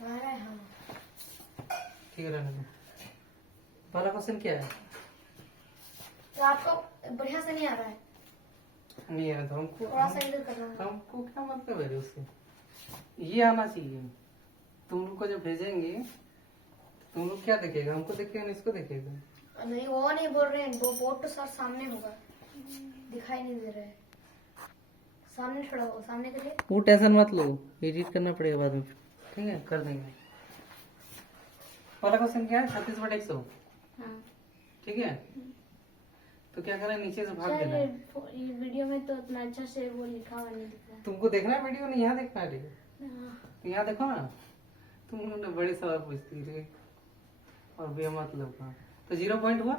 आ रहा है। हाँ ठीक है रहने दो। पहला क्वेश्चन क्या है? तो आपको बढ़िया से नहीं आ रहा है, नहीं है तो हमको थोड़ा सा इधर करना होगा। हमको क्या मतलब है उससे? ये आना चाहिए। तुम लोग को जब भेजेंगे तुम लोग क्या देखेगा? हमको देखेगा ना इसको देखेगा? नहीं वो नहीं बोल रहे हैं, वो बोर्ड तो सर सामने होगा, दिखाई नहीं दे रहा है। सामने खड़ा हो, सामने करिए। वो टेंशन मत लो, एडिट करना पड़ेगा बाद में। ठीक है कर देंगे। पहला क्वेश्चन क्या है? 36/100। हाँ ठीक है तो क्या करें, नीचे से भाग सर देना है। ये वीडियो में तो इतना अच्छा से वो लिखा हुआ नहीं दिख रहा तुमको देखना है वीडियो नहीं यहाँ देखना है? है। हाँ। तो यहाँ देखो ना, तुम लोग ने बड़े सवाल पूछती रहे और बेमतलब का। तो 0 पॉइंट हुआ।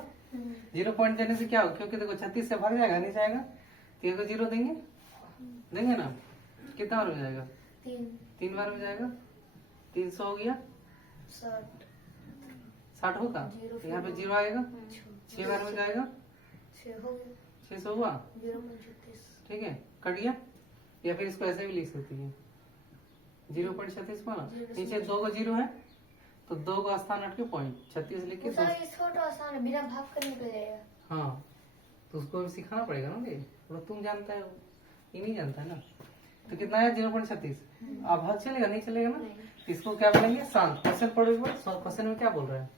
0 पॉइंट देने से क्या हो, क्योंकि देखो 36 से भाग जाएगा, नहीं जाएगा तो ये को 0 देंगे, देंगे ना। कितना बार में जाएगा? 3 बार में जाएगा। 300 हो गया। 60 होगा। यहाँ पे 0 आएगा। 6 बार में जाएगा। 600 हुआ। 0.36। ठीक है कट गया। या फिर इसको ऐसे भी लिख सकती है 0.36 को ना, नीचे 2 को 0 है तो 2 को स्थान हट के पॉइंट 36 लिख के सर इसको तो आसान है, बिना भाग कर निकल जाएगा। हाँ तो उसको भी सिखाना पड़ेगा ना। ये थोड़ा तुम जानता है, ये नहीं जानता है ना। तो कितना है 0.36। अब भाग चलेगा? नहीं चलेगा ना। इसको क्या बोलेंगे? शांत। क्वेश्चन पढ़ो एक बार। क्वेश्चन में क्या बोल रहा है?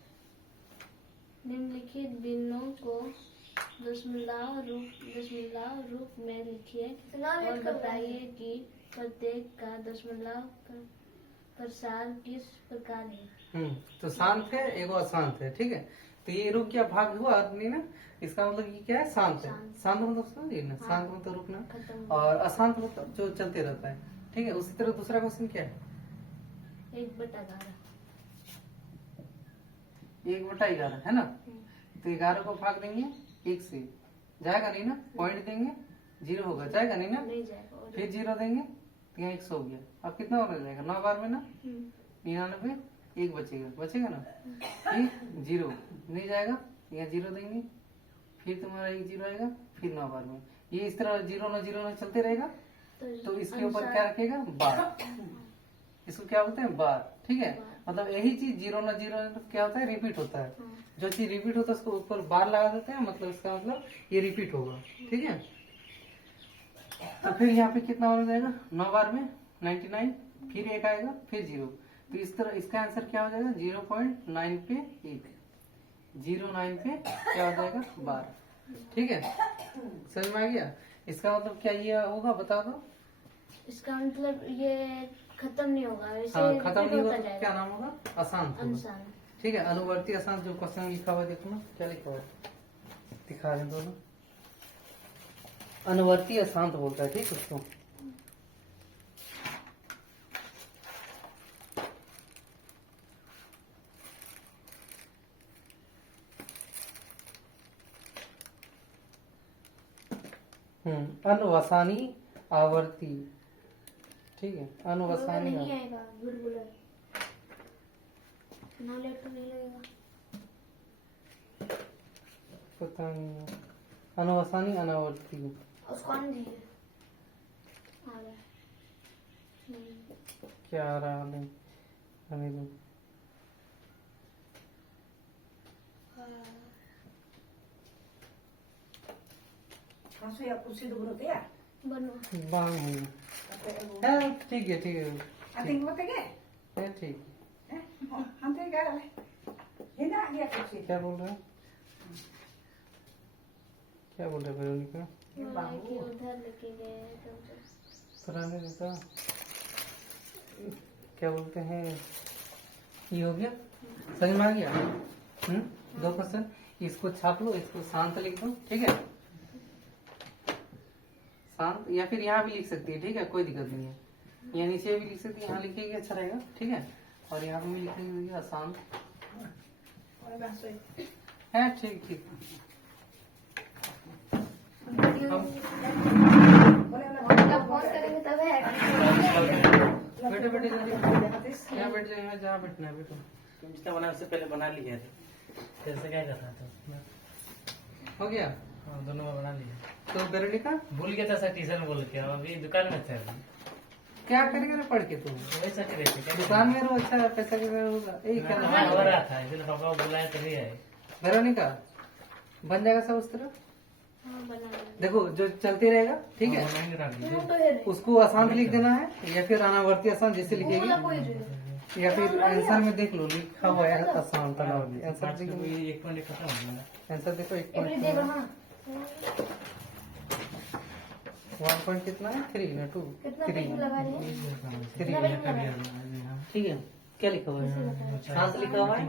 निम्नलिखित बिंदुओं को दशमलव रूप में लिखिए और बताइए कि प्रत्येक का दशमलव प्रसार किस प्रकार है। तो शांत है, एगो अशांत है। ठीक है तो ये रुक गया, भाग हुआ नहीं ना। इसका मतलब ये क्या है? शांत है। शांत मतलब समझिए ना, शांत मतलब रुकना, और अशांत मतलब जो चलते रहता है। ठीक है उसी तरह दूसरा क्वेश्चन क्या है? 1/11। 1/11 है ना। तो 11 को भाग देंगे 1 से, जाएगा नहीं ना। पॉइंट देंगे 0 होगा, जाएगा नहीं ना। नहीं जाएगा। फिर 0 देंगे तो यहाँ 100 हो गया। अब कितना और रह जाएगा? 9 बार में ना 99, 1 बचेगा ना। फिर 0 नहीं जाएगा, यहाँ 0 देंगे, फिर तुम्हारा 1 0 आएगा, फिर 9 बार में। ये इस तरह 0 ना चलते रहेगा। तो इसके ऊपर क्या रखेगा? बार। इसको क्या बोलते हैं? बार। ठीक है मतलब यही चीज 0 क्या होता है? रिपीट होता है। जो चीज रिपीट होता है उसको ऊपर बार लगा देते हैं, मतलब इसका मतलब ये रिपीट होगा। ठीक है तो फिर यहाँ पे कितना हो जाएगा? 9 बार में 99, फिर 1 आएगा, फिर 0। तो इस तरह इसका आंसर क्या हो जाएगा? 0.9 पे 1, 09 पे क्या हो जाएगा? बार। ठीक है समझ में आ गया? इसका मतलब क्या ये होगा बता दो। इसका मतलब ये खत्म नहीं होगा, हाँ खत्म नहीं होगा तो क्या नाम होगा? अशांत होगा। अनसान। ठीक है अनुवर्ती अशांत जो क्वेश्चन लिखा हुआ है देखो ना, क्या लिखा हुआ है दिखा रहे दोनों। अनुवर्ती अशांत बोलता है। ठीक उसको अनवसानी आवर्ती। ठीक है अनवसानी नहीं आएगा, झूठ बोला। ना लेट तो नहीं लगेगा। पता नहीं अनवसानी अनावर्ती। उसको आने दीजिए। आ रहा है। क्या आ रहा है? हमें दो। बनो। बांग है। ठीक है ठीक है ठीक है। क्या बोल रहे हैं? क्या बोल रहे वेरोनिका? उधर लेके गए पता नहीं देता क्या बोलते हैं। ये हो गया, समझ में आ गया? 2 क्वेश्चन। इसको छाप लो, इसको शांत लिख दो। ठीक है शांत, या फिर यहाँ भी लिख सकती है। ठीक है कोई दिक्कत नहीं है। यहाँ नीचे भी लिख सकती है, यहाँ लिखेगी अच्छा रहेगा। ठीक है और यहाँ पे भी लिखेगी अशांत है। ठीक ठीक हम फोन करेंगे तब है। बैठे बैठे यहाँ बैठ जाए, यहाँ जहाँ बैठना है बैठो। तुम जितना बना उससे पहले बना लिया थे, फिर से क्या कर रहा था? हो गया। हाँ दोनों में बना लिया। तो वेरोनिका भूल गया था सर, टीचर बोल के अभी दुकान में थे। क्या करेगा रे पढ़ के तू? वैसा नहीं रहते क्या दुकान में रो, अच्छा पैसा के होगा। यही क्या हाँ, हो रहा था इसलिए पापा को बुलाया तभी आए। वेरोनिका बन जाएगा सब उस तरह। हाँ बना लेंगे। देखो जो चलते रहेगा, ठीक है, बनाएंगे रात में। वो तो है रे। उसको अशांत लिख देना है या फिर अनावर्ती अशांत जैसे वो वाला लिखेगी, कोई रे। या फिर आंसर में देख लो लिखा हुआ है अशांत अनावर्ती। आंसर पाँच देखो, को भी 1 पॉइंट खत्म हो गया। आंसर देखो 1 एक मिनट देखो। हाँ 1 कितना है, 3 ना 2 कितना 3, पेज लगा रहे हैं? 3 ठीक है। क्या लिखा हुआ है? शांत लिखा हुआ है,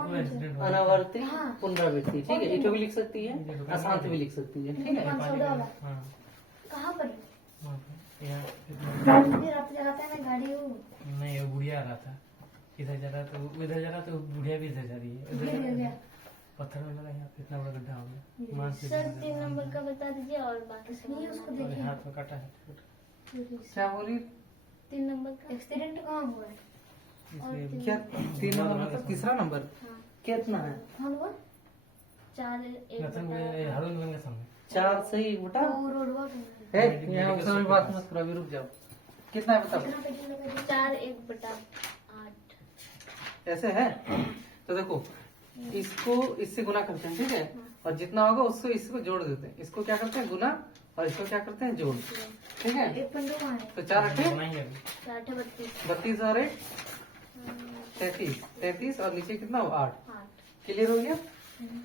अनावर्ती हाँ। पुनरावृत्ति, ठीक है। इटो भी लिख सकती है, अशांत भी लिख सकती है, ठीक है। 514 वाला हाँ कहाँ पर? वहाँ पे। यहाँ फिर आप चलाते हैं ना गाड़ी वो नहीं, वो बुढ़िया आ रहा था, इधर जा रहा तो इधर जा रहा तो बुढ़िया भी इधर जा रही है। गिर इधर गया। पत्थर में लगा, यहाँ पे इतना बड़ा गड्ढा हो गया। मान से सर 3 नंबर का बता दीजिए और बाकी सब नहीं उसको और देखिए। हाथ में काटा है। क्या बोली? 3 नंबर का एक्सीडेंट कहाँ हुआ है? इसलिए क्या 3 नंबर मतलब तीसरा नंबर हाँ कितना है? कहाँ हुआ? 4 1 नथन में हारून बन के सामने 4 सही बेटा। वो रोडवा पे है यहाँ उस समय बात मत करो, अभी रुक जाओ। कितना है बताओ? कितना पेज लगा रहे हैं? 4 1/8 ऐसे है तो देखो, इसको इससे गुना करते हैं, ठीक है, और जितना होगा उसको इसको जोड़ देते हैं। इसको क्या करते हैं, गुना, और इसको क्या करते हैं, जोड़, ठीक है। 1.2 कहाँ है? तो 4 अट्ठे बनाएंगे अभी। 4 32 32 और 1 33 और नीचे कितना हो 8। 8 क्लियर हो गया?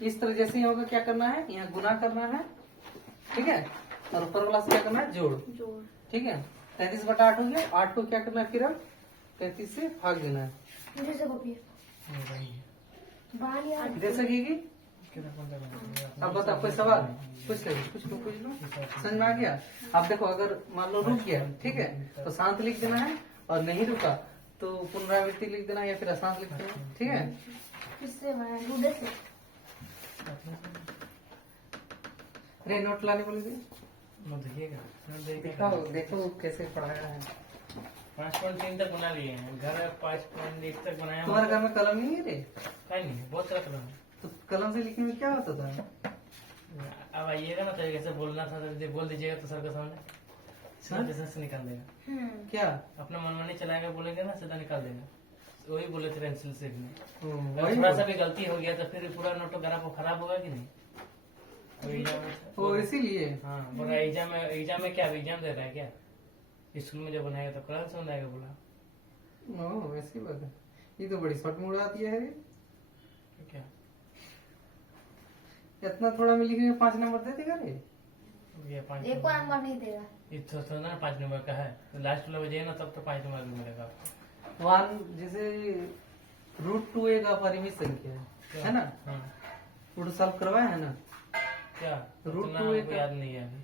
इस तरह जैसे ही होगा क्या करना है, यहाँ गुना करना है, ठीक है, और ऊपर वाला से क्या करना है, जोड़, जोड़ ठीक है। 33/8 हो गया। 8 को क्या करना है फिर, अब 33 से भाग देना है। मुझे से कॉपी बनाएंगे। बाहर लिया दे सकेगी? कितना कौन सा बनाएंगे? अब बताओ, कोई सवाल पूछ लो, पूछ लो। समझ में आ गया? अब देखो, अगर मान लो रुक गया, ठीक है, तो शांत लिख देना है, और नहीं रुका तो पुनरावृत्ति लिख देना या फिर अशांत लिख देना, ठीक है। किससे बनाया? डूडे से। अरे नोट लाने बोले थे। नोट देखिएगा, नोट देखिएगा। दिखाओ, देखो कैसे पढ़ाया है। 5.3 तक बना लिए हैं। घर में 5.1 तक बनाया। तुम्हारे घर में कलम नहीं है रे? कहीं नहीं, बहुत सारा कलम है। तो कलम से लिखने में क्या होता था? अब आइएगा ना, तो कैसे बोलना था तो बोल दीजिएगा तो सर के सामने सीधा से निकाल देगा। क्या? अपना मनमानी चलाएगा, बोलेंगे ना सीधा निकाल देगा। वही बोले थे पेंसिल से भी। वही थोड़ा सा भी गलती हो गया तो फिर पूरा नोट वगैरह खराब होगा कि नहीं? वो एग्जाम वो इसीलिए। हाँ बोला, एग्जाम में क्या एग्जाम दे रहा है क्या? स्कूल में जब बनाएगा तो कल समझ आएगा। बोला ओह वैसी बात है। ये तो बड़ी शॉर्ट में उड़ा दिया है रे। क्या इतना थोड़ा में लिखने में 5 नंबर दे देगा रे? ये 5 एक को नंबर नहीं देगा। ये तो समझना 5 नंबर का है, तो लास्ट वाला बजाइए ना तब तो 5 नंबर भी मिलेगा आपको। 1 जैसे √2 एक अपरिमित संख्या है ना? हाँ रूट सॉल्व करवाया है ना? क्या रूट उतना 2 एक हमको याद नहीं है अभी।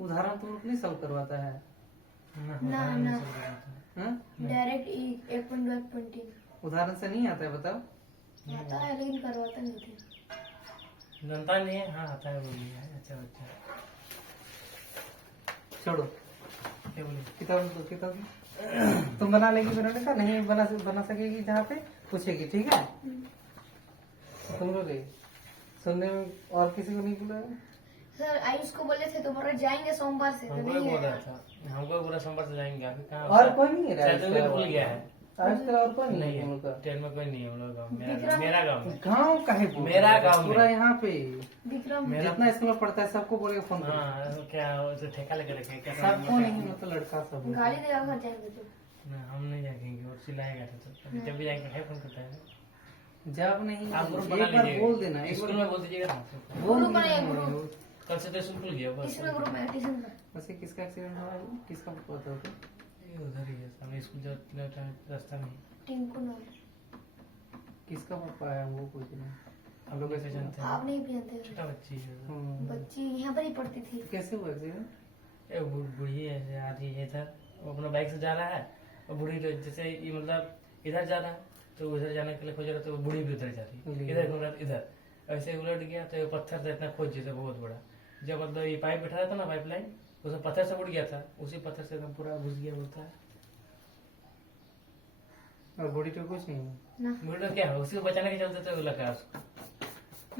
उदाहरण तो रूट नहीं सॉल्व करवाता है। ना, ना। हाँ? डायरेक्ट 1.2 1.3 उदाहरण से नहीं आता है, बताओ। आता है लेकिन करवाता नहीं थे। जनता नहीं है। हाँ आता है, बोलिए। अच्छा अच्छा छोड़ो, क्या बोलिए? किताब तुम बना लेगी, बनाने का नहीं बना सकेगी, जहाँ पे पूछेगी, ठीक है। सुन लो रे, सुनने में और किसी को नहीं बोला? सर आयुष को बोले थे तो बोल रहे जाएंगे सोमवार से, तो हमको नहीं ही बोल है। रहा था, हमको पूरा सोमवार से जाएंगे। अभी कहाँ और कोई नहीं है शायद वो भी भूल गया है। आजकल और कोई नहीं नहीं है है, उनका। ट्रेन में कोई नहीं है हम लोग गाँव में। विक्रम- मेरा गाँव में। गाँव का है, मेरा गाँव में। पूरा यहाँ पे विक्रम मेरा- जितना स्कूल में पढ़ता है सबको बोलेगा फोन करो। हाँ तो क्या उसे ठेका लेकर रखे क्या? सबको नहीं, मतलब लड़का सब है। गाड़ी देगा घर जाएंगे तो। ना हम नहीं जाएंगे, और सिलाएगा तो अभी जब भी जाएंगे है फोन करता है। जब नहीं, आप ग्रुप एक बना बार लीजिएगा। बोल देना, एक स्कूल बार में बोल दीजिएगा ना। बोल ग्रुप बनाइए, देना। ग्रुप। कल से तो स्कूल गया बस। इसमें ग्रुप में ट्यूशन का। वैसे किसका एक्सीडेंट हुआ है, किसका पता होता? ये उधर ही है सामने स्कूल जो रास्ता में। टिंकू नाम। किसका पापा है वो पूछ रहे हैं। हम लोग कैसे जानते हैं? आप नहीं जानते हो। छोटा बच्ची है। बच्ची यहाँ पर ही पढ़ती थी। कैसे हुआ एक्सीडेंट? ए बूढ़ी है आ रही है इधर, वो अपना बाइक से जा रहा है और बूढ़ी जैसे ये मतलब इधर जा रहा है तो उधर जाने के लिए खोज रहा है, तो वो बूढ़ी भी उधर जा रही है। इधर घूम रहा इधर, ऐसे उलट गया तो ये पत्थर से इतना खोज जैसे बहुत बड़ा, जब मतलब ये पाइप बैठा था ना पाइप लाइन, उसमें पत्थर से उड़ गया था, उसी पत्थर से एकदम पूरा घुस गया बोलता है। और बॉडी तो कुछ नहीं है। ना बूढ़ा क्या है, उसी को बचाने के चलते तो लगा उसको।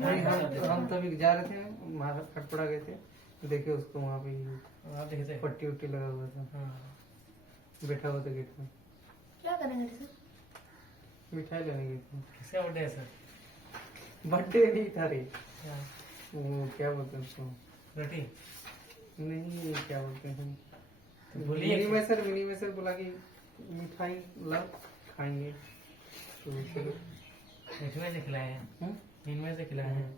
नहीं, हम तभी जा रहे थे, महाराज खटपड़ा गए थे, देखे उसको वहाँ पे आप देखे थे? पट्टी उट्टी लगा हुआ था। हाँ बैठा हुआ था गेट में, क्या करेंगे सर? मिठाई लेने गए थे। किसका बर्थडे है सर? बर्थडे नहीं था रे, क्या? वो क्या बोलते हैं उसको, रोटी? नहीं क्या बोलते हैं, तो बोलिए। मिनी में सर बोला कि मिठाई ला खाएंगे, तो चलो। इनमें से खिलाए हैं, हम्म? इनमें से खिलाए हैं।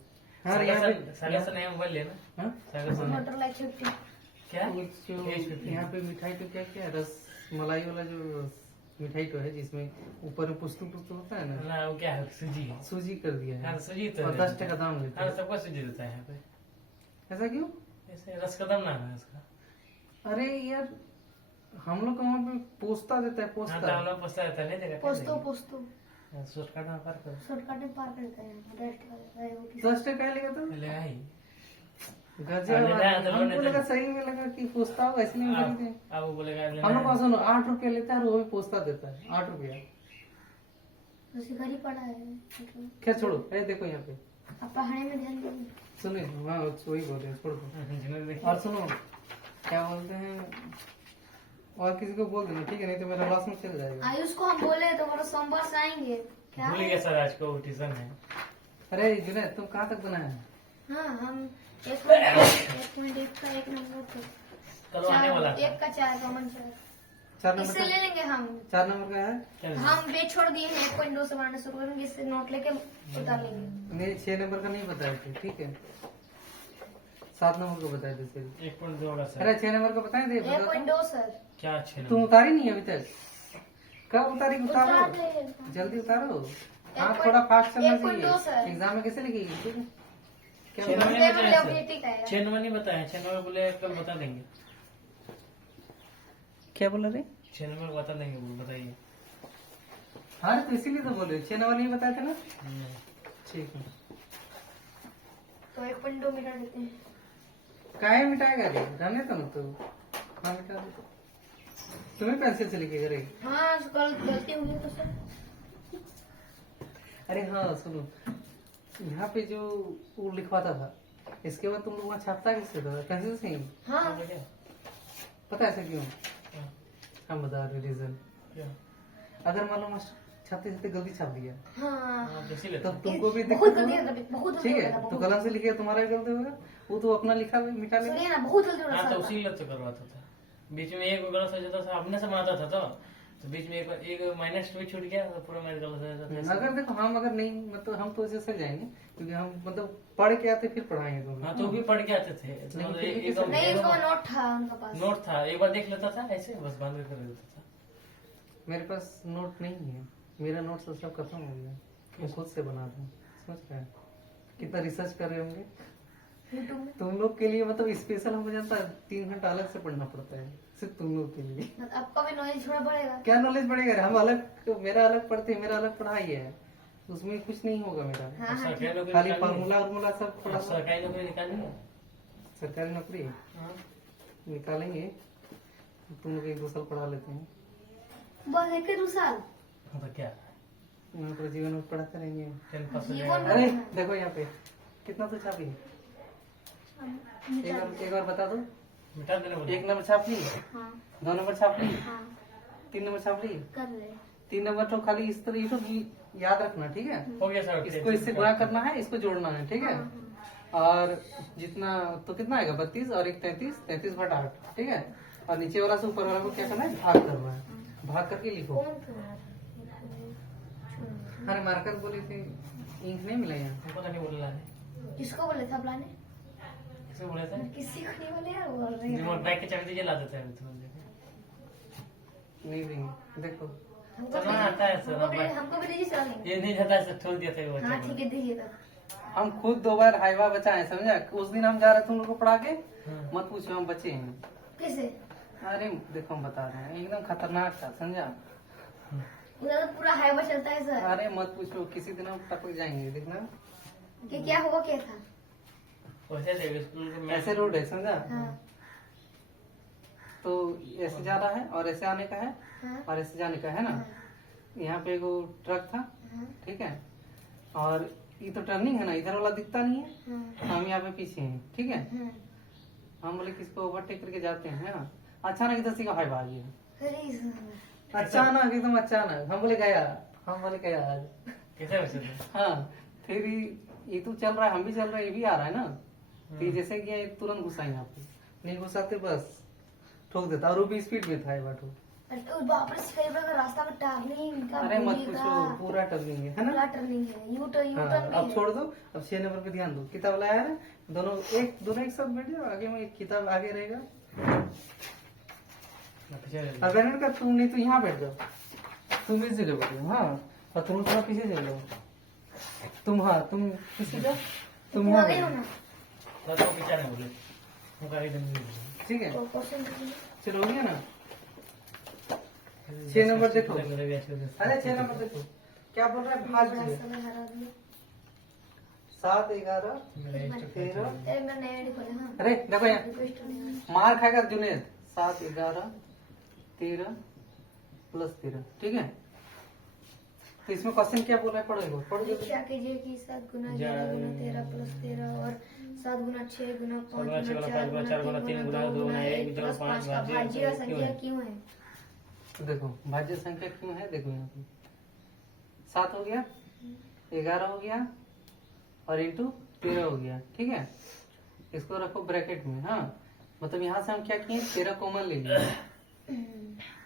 हाँ यहाँ सागर पे से नया मोबाइल लेना। हाँ? सागर से नया- मटर लाइक 50। क्या? कुछ जो H50। यहाँ पे मिठाई तो क्या क्या है, रस मलाई वाला जो मिठाई तो है जिसमें ऊपर में पुस्तु पुस्तु होता है ना, ना वो क्या है, सूजी है। सूजी कर दिया हाँ है सूजी तो और है। 10 टका दाम लेते हाँ हैं। सबका सूजी देता है यहाँ पे। ऐसा क्यों? ऐसे रसकदम नाम है उसका। अरे यार हम लोग का वहाँ पे पोस्ता देता है, हाँ तो हम पोस्ता। लोग पोस्ता देता नहीं देगा। पोस्तो शॉर्टकट में पर कर शॉर्टकट में पार करते हैं, रेस्ट करते हैं वो किसी 10 टका लेगा तो ले आई। गजब। अब लेना है तो हमको लेते लगा हैं। सही में लगा कि पोस्ता होगा इसलिए हम खरीदे। अब वो बोलेगा हम लोग का सुनो 8 रुपया लेता है और वो भी पोस्ता देता है 8 रुपया। उसी घर ही पड़ा है मतलब। क्या छोड़ो, अरे देखो यहाँ पे आप पढ़ाने में ध्यान दीजिए। सुनिए, हाँ वही बोल रहे हैं, छोड़ दो। और सुनो क्या बोलते हैं, और किसी को बोल देना ठीक है, नहीं तो मेरा लॉस में चल जाएगा। आयुष को हम बोले तो बोलो सोमवार से आएंगे। क्या? भूल गया सर, आज को ट्यूशन है। अरे जुनैद तुम कहाँ तक बनाए हैं? हाँ हम एक मिनट एक का एक नंबर पे कल आने वाला था। एक का 4 कॉमन 4 4 नंबर इससे का, ले लेंगे हम। 4 नंबर का है। क्या हम बेच छोड़ दिए हैं 1.2 से बढ़ाना शुरू करेंगे, इससे नोट लेके उतार लेंगे। नहीं 6 नंबर का नहीं बताए थे, ठीक है 7 नंबर का बताए थे सिर्फ। 1.2 होगा सर। अरे 6 नंबर का बताए थे, बताओ तो। 1.2 सर। क्या अच्छे तुम उतारी नहीं है अभी तक, कब उतारी? उतार उतारो ले। जल्दी उतारो। हाँ 1.2 थोड़ा फास्ट चलना 1.2 सर। चाहिए, एग्जाम में कैसे लिखेगी ठीक है? क्या छह बताओ? नंबर लेवल बताया एबिलिटी का है। 6 नंबर नहीं बताया, 6 नंबर बोले कल बता देंगे। क्या बोल रहे? 6 नंबर बता देंगे, बोल बताइए। हाँ तो इसीलिए तो बोल रहे 6 नंबर नहीं बताए थे ना, ठीक है। तो 1.2 मिटा देते हैं। काहे मिटाएगा रे, रहने तो ना तो। हाँ मिटा दो, तुम्हें पेंसिल से लिखेगा रे। हाँ कल गलती हुई तो सर। अरे हाँ सुनो, यहाँ पे जो वो लिखवाता था, इसके बाद तुम लोग वहाँ छापता किससे था? पेंसिल से ही। हाँ पता है ऐसा क्यों? हम बता रहे रीजन। क्या? अगर मान लो मास्टर छापते छापते गलती छाप दिया हाँ हाँ, तो इसीलिए तब तुमको भी बहुत दिक्कत गलती होगा, होता है, बहुत ठीक गलती है? होता तो है। कलम से लिखे तुम्हारा भी गलती होगा, वो तो अपना लिखा मिटा लेगा। सुनिए ना बहुत जल्दी होता हाँ तो है। उसी लिए तो करवाता था। बीच में एक गलत हो जाता था, अपने से बनाता था तो बीच में एक माइनस भी छूट गया तो पूरा मैच गलत हो जाता था। अगर देखो हम अगर नहीं मतलब हम तो ऐसे सर जाएंगे क्योंकि हम मतलब पढ़ के आते फिर पढ़ाएंगे तुम। हाँ तो वो भी पढ़ के आते थे तो नहीं, मतलब फिर भी एकदम नहीं उसका नोट था उनका पास। नोट था, एक बार देख लेता था ऐसे बस बंद कर देता था। मेरे पास नोट नहीं है, मेरा नोट सब खत्म हो गया, मैं खुद से बना रहा हूँ। समझ रहे हैं कितना रिसर्च कर रहे होंगे यूट्यूब में। तुम लोग के लिए, मतलब स्पेशल हमको जानता है 3 घंटा अलग से पढ़ना पड़ता है सिर्फ तुम लोग के लिए। आपका भी नॉलेज थोड़ा बढ़ेगा। क्या नॉलेज बढ़ेगा रे? हम अलग, मेरा अलग पढ़ते हैं, मेरा अलग पढ़ाई है, उसमें कुछ नहीं होगा मेरा। हाँ हाँ सरकारी नौकरी खाली निकालनी है। फार्मूला वार्मूला सब पढ़ा। सरकारी नौकरी निकालनी है। सरकारी नौकरी हाँ। निकालेंगे, तुम लोग 1-2 साल पढ़ा लेते हैं, बस 1-2 साल। हाँ तो क्या यहाँ पर जीवन में पढ़ाते रहेंगे। 10 पास हो जीवन जाएगा। अरे देखो यहाँ पे कितना तो छापी है, एक बार बता दो। मिटा देना बोलो। 1 नंबर छाप ली, हाँ 2 नंबर छाप ली, हाँ 3 नंबर छाप ली। कर ले। 3 नंबर तो खाली इस तरह इसको याद रखना, ठीक है? हो गया सर। इसको इससे गुणा करना है, इसको जोड़ना है, ठीक है? और जितना तो कितना आएगा 32 और 1 33, 33 बटा 8, ठीक है? और नीचे वाला से ऊपर वाला को क्या करना है, भाग करना है, भाग करके लिखो। कौन सा? अरे मार्कर बोले थे, इंक नहीं मिला यहाँ। हमको तो नहीं बोलना है। किसको बोले थे लाने? किसको बोले थे? किसी को नहीं बोले यार, बोल रहे जो हैं। बैग के चाबी दीजिए ला देते हैं तुरंत। नहीं देंगे, देखो हमको चलना आता है सर, हमको भी दीजिए चलेंगे। ये नहीं जाता है सर, ठोक दिया था वो हाँ बच्चे ठीक है दीजिए तब। हम खुद 2 बार हाईवा बचा है, समझा? उस दिन हम जा रहे थे तुम लोग को पढ़ा के, को। मत पूछो हम बचे हैं। कैसे? अरे देखो हम बता रहे हैं, एकदम खतरनाक था, समझा? उधर तो पूरा हाईवे चलता है सर। अरे मत पूछो, किसी दिन हम टपक जाएंगे, देखना। कि क्या हुआ क्या था? वैसे थे स्कूल में ऐसे रोड है, समझा? हाँ तो ऐसे जा रहा है और ऐसे आने का है हाँ और ऐसे जाने का है ना। यहाँ पे एगो ट्रक था, हाँ ठीक है? और ये तो टर्निंग है ना, इधर वाला दिखता नहीं है, हाँ हम यहाँ पे पीछे हैं, ठीक है? हाँ। हम बोले किसको ओवरटेक करके जाते हैं, है ना? अचानक इधर से का हाईवा आ गया, अचानक एकदम अचानक हम बोले गया आज। कैसे वैसे थे? हाँ फिर ये तो चल रहा है, हम भी चल रहे हैं, ये भी आ रहा है ना। तो ये जैसे कि ये तुरंत घुसा यहाँ पे, नहीं घुसाते बस ठोक देता। और वो भी स्पीड में था ये बाटू। बाप रे, स्काई का रास्ता में टर्निंग का अरे मत मिलेगा। पूछो, पूरा टर्निंग है ना। पूरा टर्निंग है, यू टर्न हाँ, अब छोड़ दो, अब 6 नंबर पे ध्यान दो। किताब लाया है, दोनों एक साथ बैठ जाओ, आगे में एक किताब आगे रहेगा। अब बैनर का तुम नहीं तो यहाँ बैठ जाओ, तुम भी सीधे बैठ जाओ। हाँ, और तुम थोड़ा पीछे चल जाओ। तुम हाँ तुम पीछे जाओ, तुम यहाँ बैठ जाओ। बस वो पीछे नहीं बोले, उनका एकदम नहीं बोले। ठीक है, क्वेश्चन चलो हो गया ना। 6 नंबर देखो। मेरे भी ऐसे होते अरे 6 नंबर देखो क्या बोल रहा है, भाज्य 7 11 मेरा इष्ट 13। मैं नया आईडी खोला। हाँ, अरे देखो यहाँ रिक्वेस्ट होने मार खाएगा जुनेद। 7 11 13 प्लस 13, ठीक है। तो इसमें क्वेश्चन क्या बोला है, पढ़ो पढ़ो। क्या कीजिए कि 7 गुना 11 गुना 13 प्लस 13 और 7 गुना 6 गुना 5 गुना 4 गुना 3 गुना 2 गुना 1 प्लस 5 का भाज्य का संख्या क्यों है? तो देखो भाज्य संख्या क्यों है, देखो यहाँ पे 7 हो गया, 11 हो गया और इंटू 13 हो गया, ठीक है। इसको रखो ब्रैकेट में। हाँ मतलब यहाँ से हम क्या किए, 13 कॉमन ले लिए।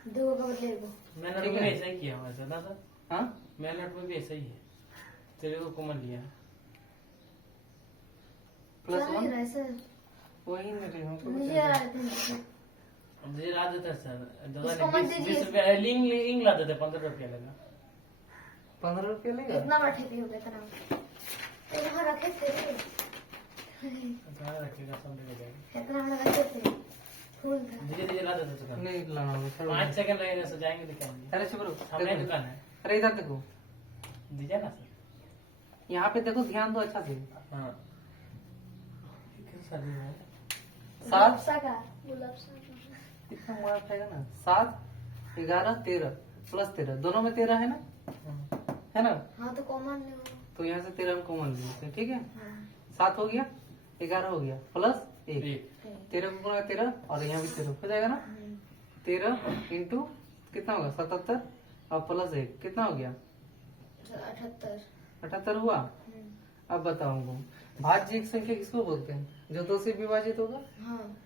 2 का बदले दो। मैंने ठीक में है। ऐसा ही किया हुआ है दादा। हाँ मैंने में भी ऐसा ही है, तेरे को कॉमन लिया। प्लस क्या नहीं 1 रहा है सर? वही मेरे हमको मुझे आ रहा था। अब मुझे ला देता है सर, इसको दादा मत ने दीजिए। 20 रुपया लिंक ला देते, 15 रुपया लगा। 15 रुपया लेगा। इतना बड़ा ठेपी हो गया इतना। तो वहाँ रखे थे, कहाँ रखेगा, सब ले जाएगा। इतना बड़ा रखे थे, फूल था। धीरे धीरे ला देते दुकान। नहीं लाना होगा, छोड़ो। 5 सेकंड लगेगा सर, जाएंगे दिखाएंगे। अरे चुप रहो, सामने देखो। दुकान है, अरे इधर देखो, दीजिए ना सर। यहाँ पे देखो, ध्यान दो अच्छा से। हाँ शादी है 7 सा का कितना मार खाएगा ना। 7 11 13 प्लस 13, दोनों में 13 है ना, है ना। हाँ तो कॉमन नहीं हो। तो यहाँ से 13 हम कॉमन ले लेते हैं, ठीक है। हाँ 7 हो गया, 11 हो गया प्लस 1, एक 13 को गुणा 13 और यहाँ भी 13 हो जाएगा ना। 13 इंटू कितना होगा 77 और प्लस 1 कितना हो गया 78। 78 हुआ। अब बताऊंगा भाज्य एक संख्या किसको बोलते हैं, जो 2 से विभाजित होगा। हाँ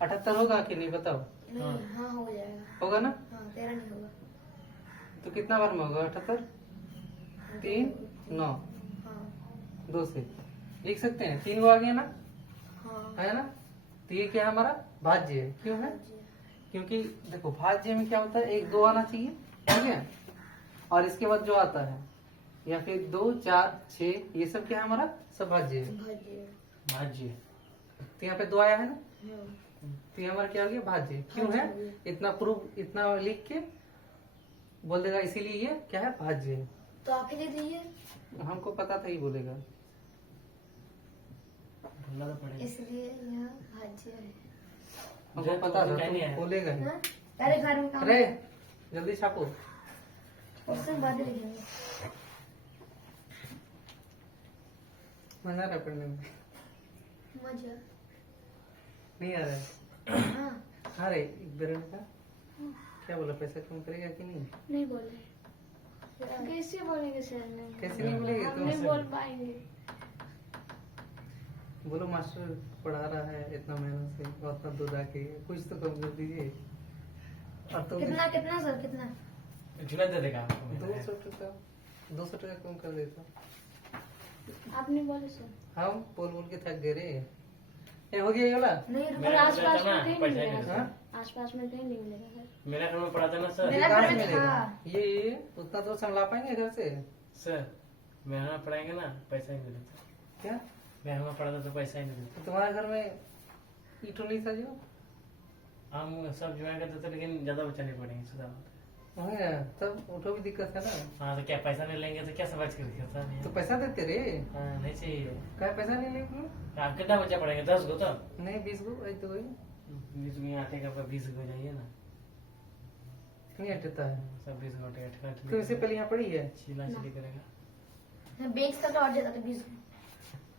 78 होगा कि नहीं बताओ, नहीं, हाँ हो जाएगा। होगा ना। हाँ 13 नहीं होगा। तो कितना बार में होगा 78, 3 9 हाँ 2 से लिख सकते हैं। 3 को आ गया ना, हाँ है ना। तो ये क्या है, हमारा भाज्य है। क्यों है, क्योंकि देखो भाज्य में क्या होता है, 1 2 आना चाहिए, ठीक है। और इसके बाद जो आता है या फिर 2 4 6 ये सब क्या है, हमारा सब भाज्य है। भाज्य। तो यहाँ पे 2 आया है ना, हाँ। तो ये हमारा क्या हो गया भाज्य। क्यों है, इतना प्रूफ इतना लिख के बोल देगा, इसीलिए ये क्या है भाज्य है। तो आप ही दे दीजिए, हमको पता था ही बोलेगा। बोलना तो पड़ेगा। इसलिए यह भाज्य है। हमको पता था कहनी है। तो बोलेगा ही। हाँ? अरे घर में काम अरे जल्दी छापो। उससे बाद लिखेंगे। मजा आ रहा है पढ़ने में, मजा। नहीं आ रहा है। हाँ अरे एक बेरन का क्या बोला, पैसा कम करेगा कि नहीं। नहीं बोले कैसे बोलेंगे सर? नहीं कैसे नहीं बोलेगी हम तुम, नहीं बोल पाएंगे। बोलो मास्टर पढ़ा रहा है इतना मेहनत से और उतना दूर आके कुछ तो कम कर दीजिए। और तो कितना कितना सर कितना? चुना दे देगा हमको। 200 टका कम कर देता। आप नहीं बोले सर? हम बोल बोल के थक गए रे। ये हो गया ये वाला। नहीं रुको। मेरा आस पास ना, में कहीं पैसा नहीं ही मिलेगा नहीं सर। आस पास में कहीं नहीं मिलेगा सर। मेरा घर में पढ़ा था ना सर। मेरा कहाँ घर से में मिलेगा? था। ये उतना तो संभला पाएंगे घर से सर मेरा में पढ़ाएंगे ना, पैसा ही नहीं देता। क्या। मेरा में पढ़ा था तो पैसा ही नहीं देता। तो तुम्हारे घर में ईटो नहीं था जो हम सब ज्वाइन करते थे, लेकिन ज्यादा बच्चा नहीं पढ़ेंगे सुधा। होंगे, तब उठो भी दिक्कत है ना। हाँ तो क्या पैसा नहीं लेंगे तो क्या समझ कर दिया था? तो पैसा देते रे। हाँ नहीं चाहिए। क्या पैसा नहीं ले तुम? आप कितना बच्चा पढ़ेंगे? 10 गो तो नहीं 20 को वही तो वही 20 में आटे का 20 गो जाइए ना, नहीं हटता है। सब 20 गो तो इससे पहले यहाँ पड़ी है। चिला चिली करेगा। बेच तक और जाता था 20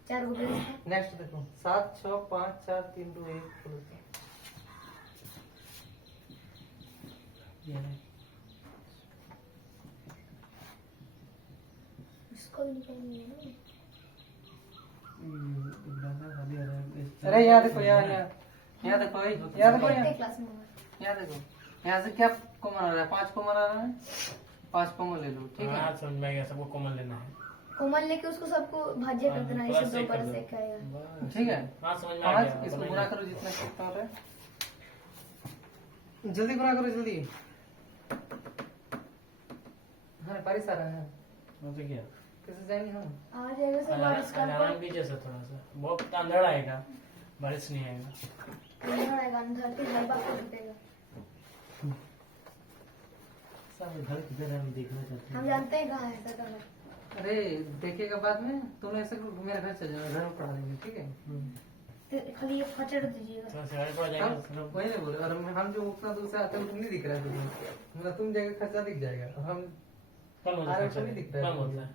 4 को बेच था। नेक्स्ट देखो 7 6 5 4 3 2 1 ये है। इसको भी निकालनी है ना। खाली हो रहा है। अरे यहाँ देखो, यहाँ देखो, यहाँ देखो, यहाँ कितने क्लास में हो? यहाँ देखो, यहाँ से क्या कॉमन आ रहा है? 5 कॉमन आ रहा है, 5 कॉमन ले लो, ठीक है। हाँ समझ में आ गया, सबको कॉमन लेना है। कोमल लेके उसको सबको भाज्य कर देना, प्लस इसे एक 2 कर पर दो। से आएगा। बस। ठीक है। हाँ समझ में आ 5 गया। इसको बनाइए। गुणा करो जितना कितना हो रहा है, जल्दी गुणा करो जल्दी। हाँ बारिश आ रहा है, हाँ, तो क्या कैसे जाएंगे हम? आ जाएगा सब बारिश का अलार्म भी जैसा थोड़ा सा बहुत अंधड़ आएगा, बारिश नहीं आएगा। अंधड़ आएगा, अंधड़ के हलवा को देगा। सब घर किधर है हम देखना चाहते हम हैं। जानते हैं कहाँ है ऐसा घर। अरे देखिएगा बाद में, तुम ऐसे करो, मेरे घर चल जाओ, घर में पढ़ा देंगे, ठीक है। खाली ये फचड़ दीजिएगा। थोड़ा सा आगे पड़ जाएगा हम तो वही नहीं बोले, और हम जो उतना दूर से आते हैं तुम नहीं दिख रहा है तुम्हें, मतलब तुम जाएगा खर्चा दिख जाएगा, और हम कौन बोलता आराम है से नहीं दिखता है। कौन बोलता है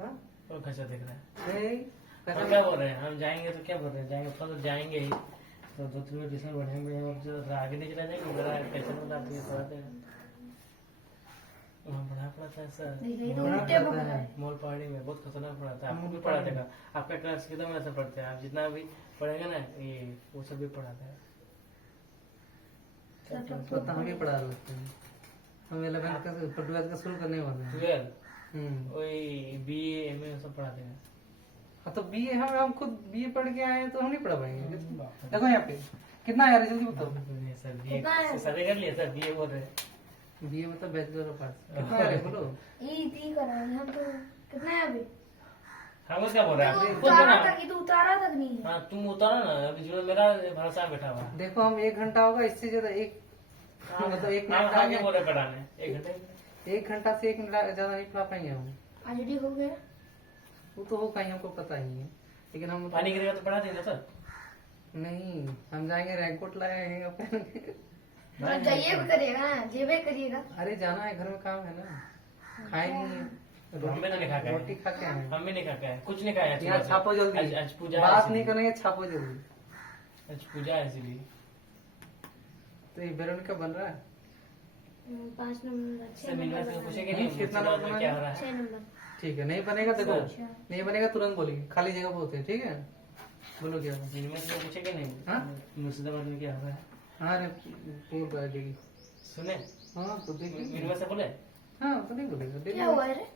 हाँ? कौन खर्चा दिख रहा है? नहीं हम क्या बोल रहे हैं, हम जाएंगे तो क्या बोल रहे हैं, जाएंगे तो जाएंगे ही तो 2-3 ट्यूशन बढ़ेंगे और जो आगे नहीं चला जाएंगे जरा कैसे बताते हैं पढ़ाते हैं। वहाँ पढ़ा पड़ाता है सर, नहीं तो बड़ा उल्टे पड़ता पकड़ा है। है। मॉल पहाड़ी में बहुत खतरनाक पढ़ाता है। आपको भी पढ़ाते हैं, आपका क्लास कितना ऐसा पढ़ते हैं, आप जितना भी पढ़ेंगे ना ये वो सब भी पढ़ाता है। पता हम भी पढ़ा देते हैं, हम 11th का 12th का शुरू करने वाले हैं। 12 वही BA MA सब पढ़ाते हैं। हाँ तो बीए, हम खुद बीए पढ़ के आए हैं, तो हम नहीं पढ़ा पाएंगे। देखो यहाँ पे कितना आ रहा है, जल्दी बताओ। सर कितना है? BA सारे कर लिए सर, BA बोल रहे हैं। बीए मतलब बैचलर ऑफ आर्ट्स, कितना आ रहा है बोलो। ई कर रहे हैं हम तो। कितना है अभी? हम क्या बोल रहे हैं, तो खुद उतारा बना। तक, ये तो उतारा तक नहीं है। हाँ तुम उतारो ना, अभी जो मेरा भरोसा बैठा हुआ है। देखो हम 1 घंटा होगा, इससे ज्यादा एक मतलब 1 मिनट हम क्या आगे, बोल रहे हैं पढ़ाने 1 घंटे 1 घंटा से 1 मिनट ज्यादा नहीं पढ़ा पाएंगे हम। ऑलरेडी हो गया। वो तो होगा ही, हमको पता ही है, लेकिन हम पानी गिरेगा तो पढ़ा देंगे सर। नहीं, हम जाएंगे रैनकोट लाएंगे पहन के। तो जाइए भी करिएगा ना, जेबे करिएगा। अरे जाना है, घर में काम है ना, खाएंगे हम भी नहीं खा के रोटी खा के आए हैं। हम भी नहीं खा के आए, कुछ नहीं खाया। यहाँ छापो जल्दी, आज पूजा है बात इसलिए। नहीं करेंगे, छापो जल्दी। आज पूजा है इसलिए। तो ये वेरोनिका बन रहा है, 5 नंबर, 6 सर मिलना से नंबर, पूछेंगे नहीं कितना मुझसे नंबर क्या हो रहा है। 6 नंबर। ठीक है। नहीं बनेगा देखो, अच्छा। नहीं बनेगा तुरंत बोलिए, खाली जगह बोलते हैं, ठीक है। बोलो क्या। जिनमें से पूछेंगे नहीं हाँ? मुर्शिदाबाद में क्या हो रहा है हाँ रे पूर्ण बैठेगी। सुने, हाँ तो देखिए, इनमें से बोले हाँ तो नहीं बोलेगा, क्या हुआ रे?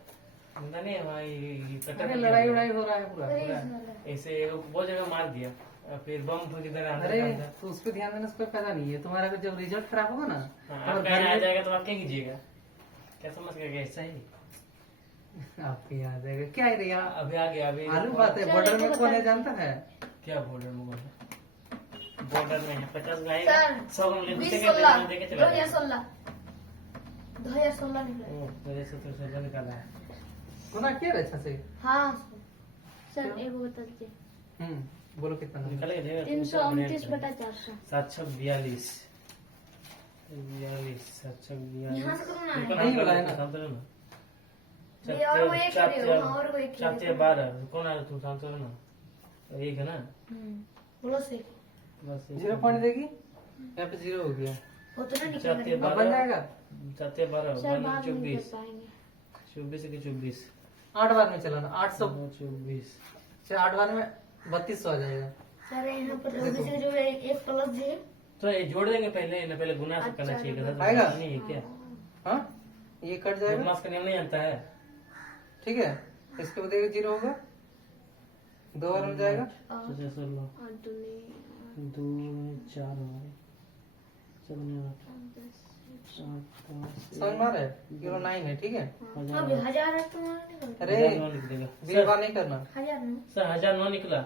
बंदा नहीं है भाई कटर अरे में लड़ाई किया। उड़ाई हो रहा है पूरा। अरे पूरा इसमें ऐसे बहुत जगह मार दिया और फिर बम फूक इधर आंदर अरे आंदर। तो उस पर ध्यान देने से कोई फायदा नहीं है, तुम्हारा अगर जब रिजल्ट खराब होगा ना, हाँ, और आपका घर यहाँ आ में जाएगा तो आप क्या कीजिएगा, क्या समझ गए ऐसा ही। आपको याद आएगा क्या है रे यहाँ, अभी आ गया अभी आलू बात है। चल, बॉर्डर एक में तो कौन बता। है जानता है? क्या बॉर्डर में बोल बॉर्डर में है 50 गाय सर, 100 ले 2016 देके चला गया। 2016 निकला। ओ, मेरे से तो 16 निकाला है। गुना किया रे अच्छा से। हाँ सर एक बता दीजिए। बोलो कितना नंबर? निकल गया देगा 329/400। 742 742 यहाँ से करो ना। नहीं बोला है ना। शांत रहो ना। ये और वो एक ही है, हाँ, और वो एक ही है। 712 कौन आया तुम शांत रहो ना, एक है ना बोलो से। बस 0 पॉइंट देगी, यहाँ पे 0 हो गया, वो तो नहीं चार निकल अब बन जाएगा। 712 सर बाद में नहीं 24 कर पाएंगे। 24 के 24 8 बार में चलाना, 800 24 8 बार में 3200 आ जाएगा। सर यहाँ पर जल्दी से जो है एक प्लस जी। तो ये जोड़ देंगे पहले ना, पहले गुना से करना चाहिए था। आएगा? नहीं है क्या, हाँ ये कट जाएगा, बदमाश का नियम नहीं जानता है। ठीक है। इसके बाद 0 होगा, 2 बार में जाएगा। 16 और दूनी 2 4 हमारे 7 समझ में आ रहा है? 09 है, ठीक है। अब 1000 है तुम्हारा निकल। अरे लिख देगा 20 बार नहीं करना। 1000 नहीं। सर 1009 निकला,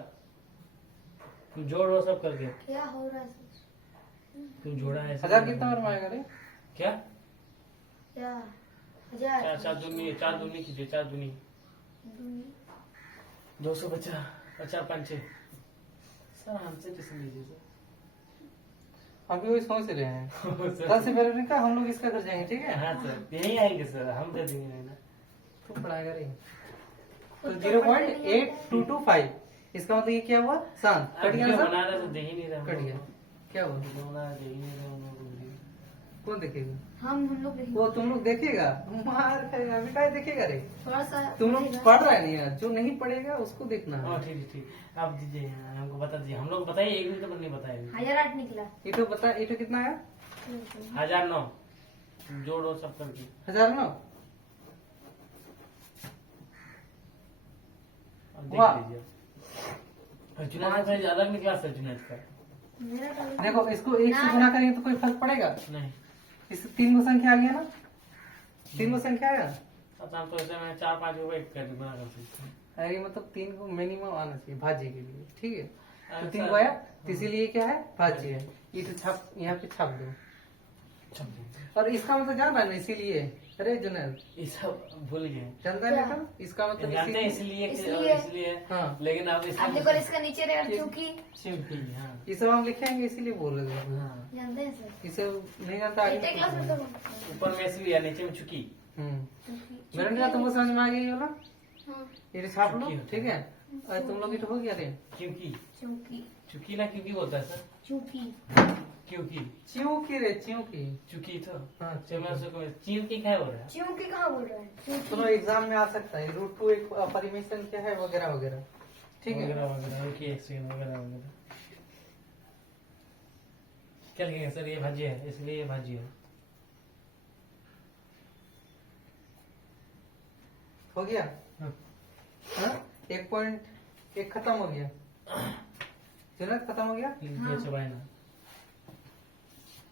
तुम जोड़ रहो सब करके, क्या हो रहा है सर? तुम जोड़ा है 1000 कितना बार में आएगा रे? क्या क्या 1000? 4 दूनी कीजिए, 4 दूनी 250 50 5 सर हमसे ट्यूशन लीजिए सर। हम भी वही सोच रहे हैं, सर। 10 से पहले का हम लोग इसका कर जाएंगे, ठीक है। हाँ सर यही आएंगे सर, हम दे देंगे ना। तुम पढ़ाएगा रे। तो 0.8225 इसका मतलब ये क्या हुआ? शांत कट गया वीडियो ना, बना रहे तो दे ही नहीं रहा, कट गया। क्या हुआ? वीडियो बना रहे दे ही नहीं रहा हम लोग को वीडियो। कौन देखेगा? हम लोग देखेंगे। वो तुम लोग देखेगा, मार खाएगा, अभी क्या देखेगा रे? थोड़ा सा तुम लोग देखेगा। पढ़ रहा है नहीं यार, जो नहीं पढ़ेगा उसको देखना हाँ है। ठीक है ठीक, आप दीजिए हमको बता दीजिए, हम लोग बताइए, एक मिनट पर नहीं बताए। 1008 निकला। ये बता, ये कितना है? 1009 जोड़ो सब करके 1009। अब वाह। देख लीजिए। और जुनैद का ज्यादा निकला सर, जुनैद का मेरा तो देखो इसको एक से गुना करेंगे तो कोई फर्क पड़ेगा? नहीं। इस 3 गो संख्या आ गया ना, 3 गो संख्या आया। अब हम तो ऐसे में 4-5 को एक कर बना कर सकते हैं। अरे मतलब 3 को मिनिमम आना चाहिए भाज्य के लिए, ठीक है? तो अच्छा। 3 को आया, तो इसीलिए क्या है, भाज्य है। ये तो छाप, यहाँ पे छाप दो। और इसका मतलब जान रहा है ना, इसीलिए। अरे जुनैद ये सब भूल गए, जानता है ना, इसका मतलब जानते हैं इसीलिए। इसलिए हाँ। लेकिन अब इसका आप देखो इसका नीचे रहेगा क्योंकि चिंपी, हाँ ये सब हम लिखेंगे इसीलिए बोल रहे थे। हाँ। जानते हैं सर। इसे नहीं जानता आगे एक क्लास में तो ऊपर में इसलिए या नीचे में चुकी। मेरा नहीं तुमको समझ में आ गई होगा, हाँ ये छाप लो, चुकी होता ठीक है? और तुम लोग तो हो गया रे, क्योंकि चूंकि चुकी ना क्योंकि बोलता है सर, चूंकि क्योंकि च्यूकी रे, च्यूकी। चुकी तो हाँ, जब मैं उसको चींकी क्या बोल रहा है, चूंकि कहाँ बोल रहा है? चूंकि चलो एग्जाम में आ सकता है, √2 एक अपरिमेय संख्या है, वगैरह वगैरह, ठीक है? वगैरह वगैरह, एक ही एक सेकंड वगैरह वगैरह। क्या लिखेंगे सर, ये भाज्य है इसलिए ये भाज्य है। हो गया? हाँ। हाँ? 1 खत्म हो गया, जुनैद खत्म हो गया। ये चबाए ना,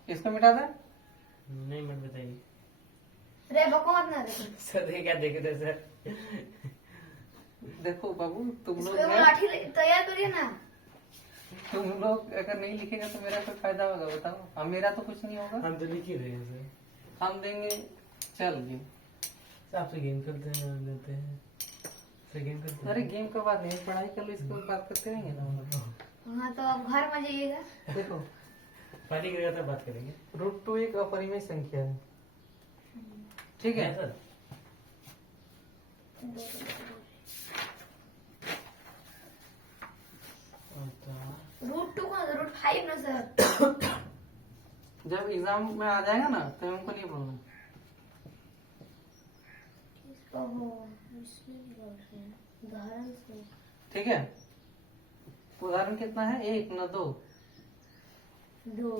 इसको मिटा दे। नहीं मत बताइए रे बकवास ना रे। सर, ये क्या देखे थे सर। देखो बाबू, तुम लोग इसको हैं, लाठी तैयार करिए ना। तुम लोग अगर नहीं लिखेगा तो मेरा कोई फायदा होगा बताओ? अब मेरा तो कुछ नहीं होगा। हम तो लिख ही रहे हैं सर, हम देंगे, चल जी। आपसे गेम करते हैं, लेते हैं सर, गेम करते अरे गेम का बात नहीं, पढ़ाई कर लो, इसको बात करते रहेंगे ना हम लोग। हाँ तो अब घर में जाइएगा। देखो पानी गिरेगा तब बात करेंगे, √2 एक अपरिमेय संख्या है, ठीक है? सर। √2 का √5 ना सर। जब एग्जाम में आ जाएगा ना तो हमको नहीं बोलना, ओहो इसमें बोल रहे हैं उदाहरण से। ठीक है? उदाहरण कितना है, 1 ना 2? 2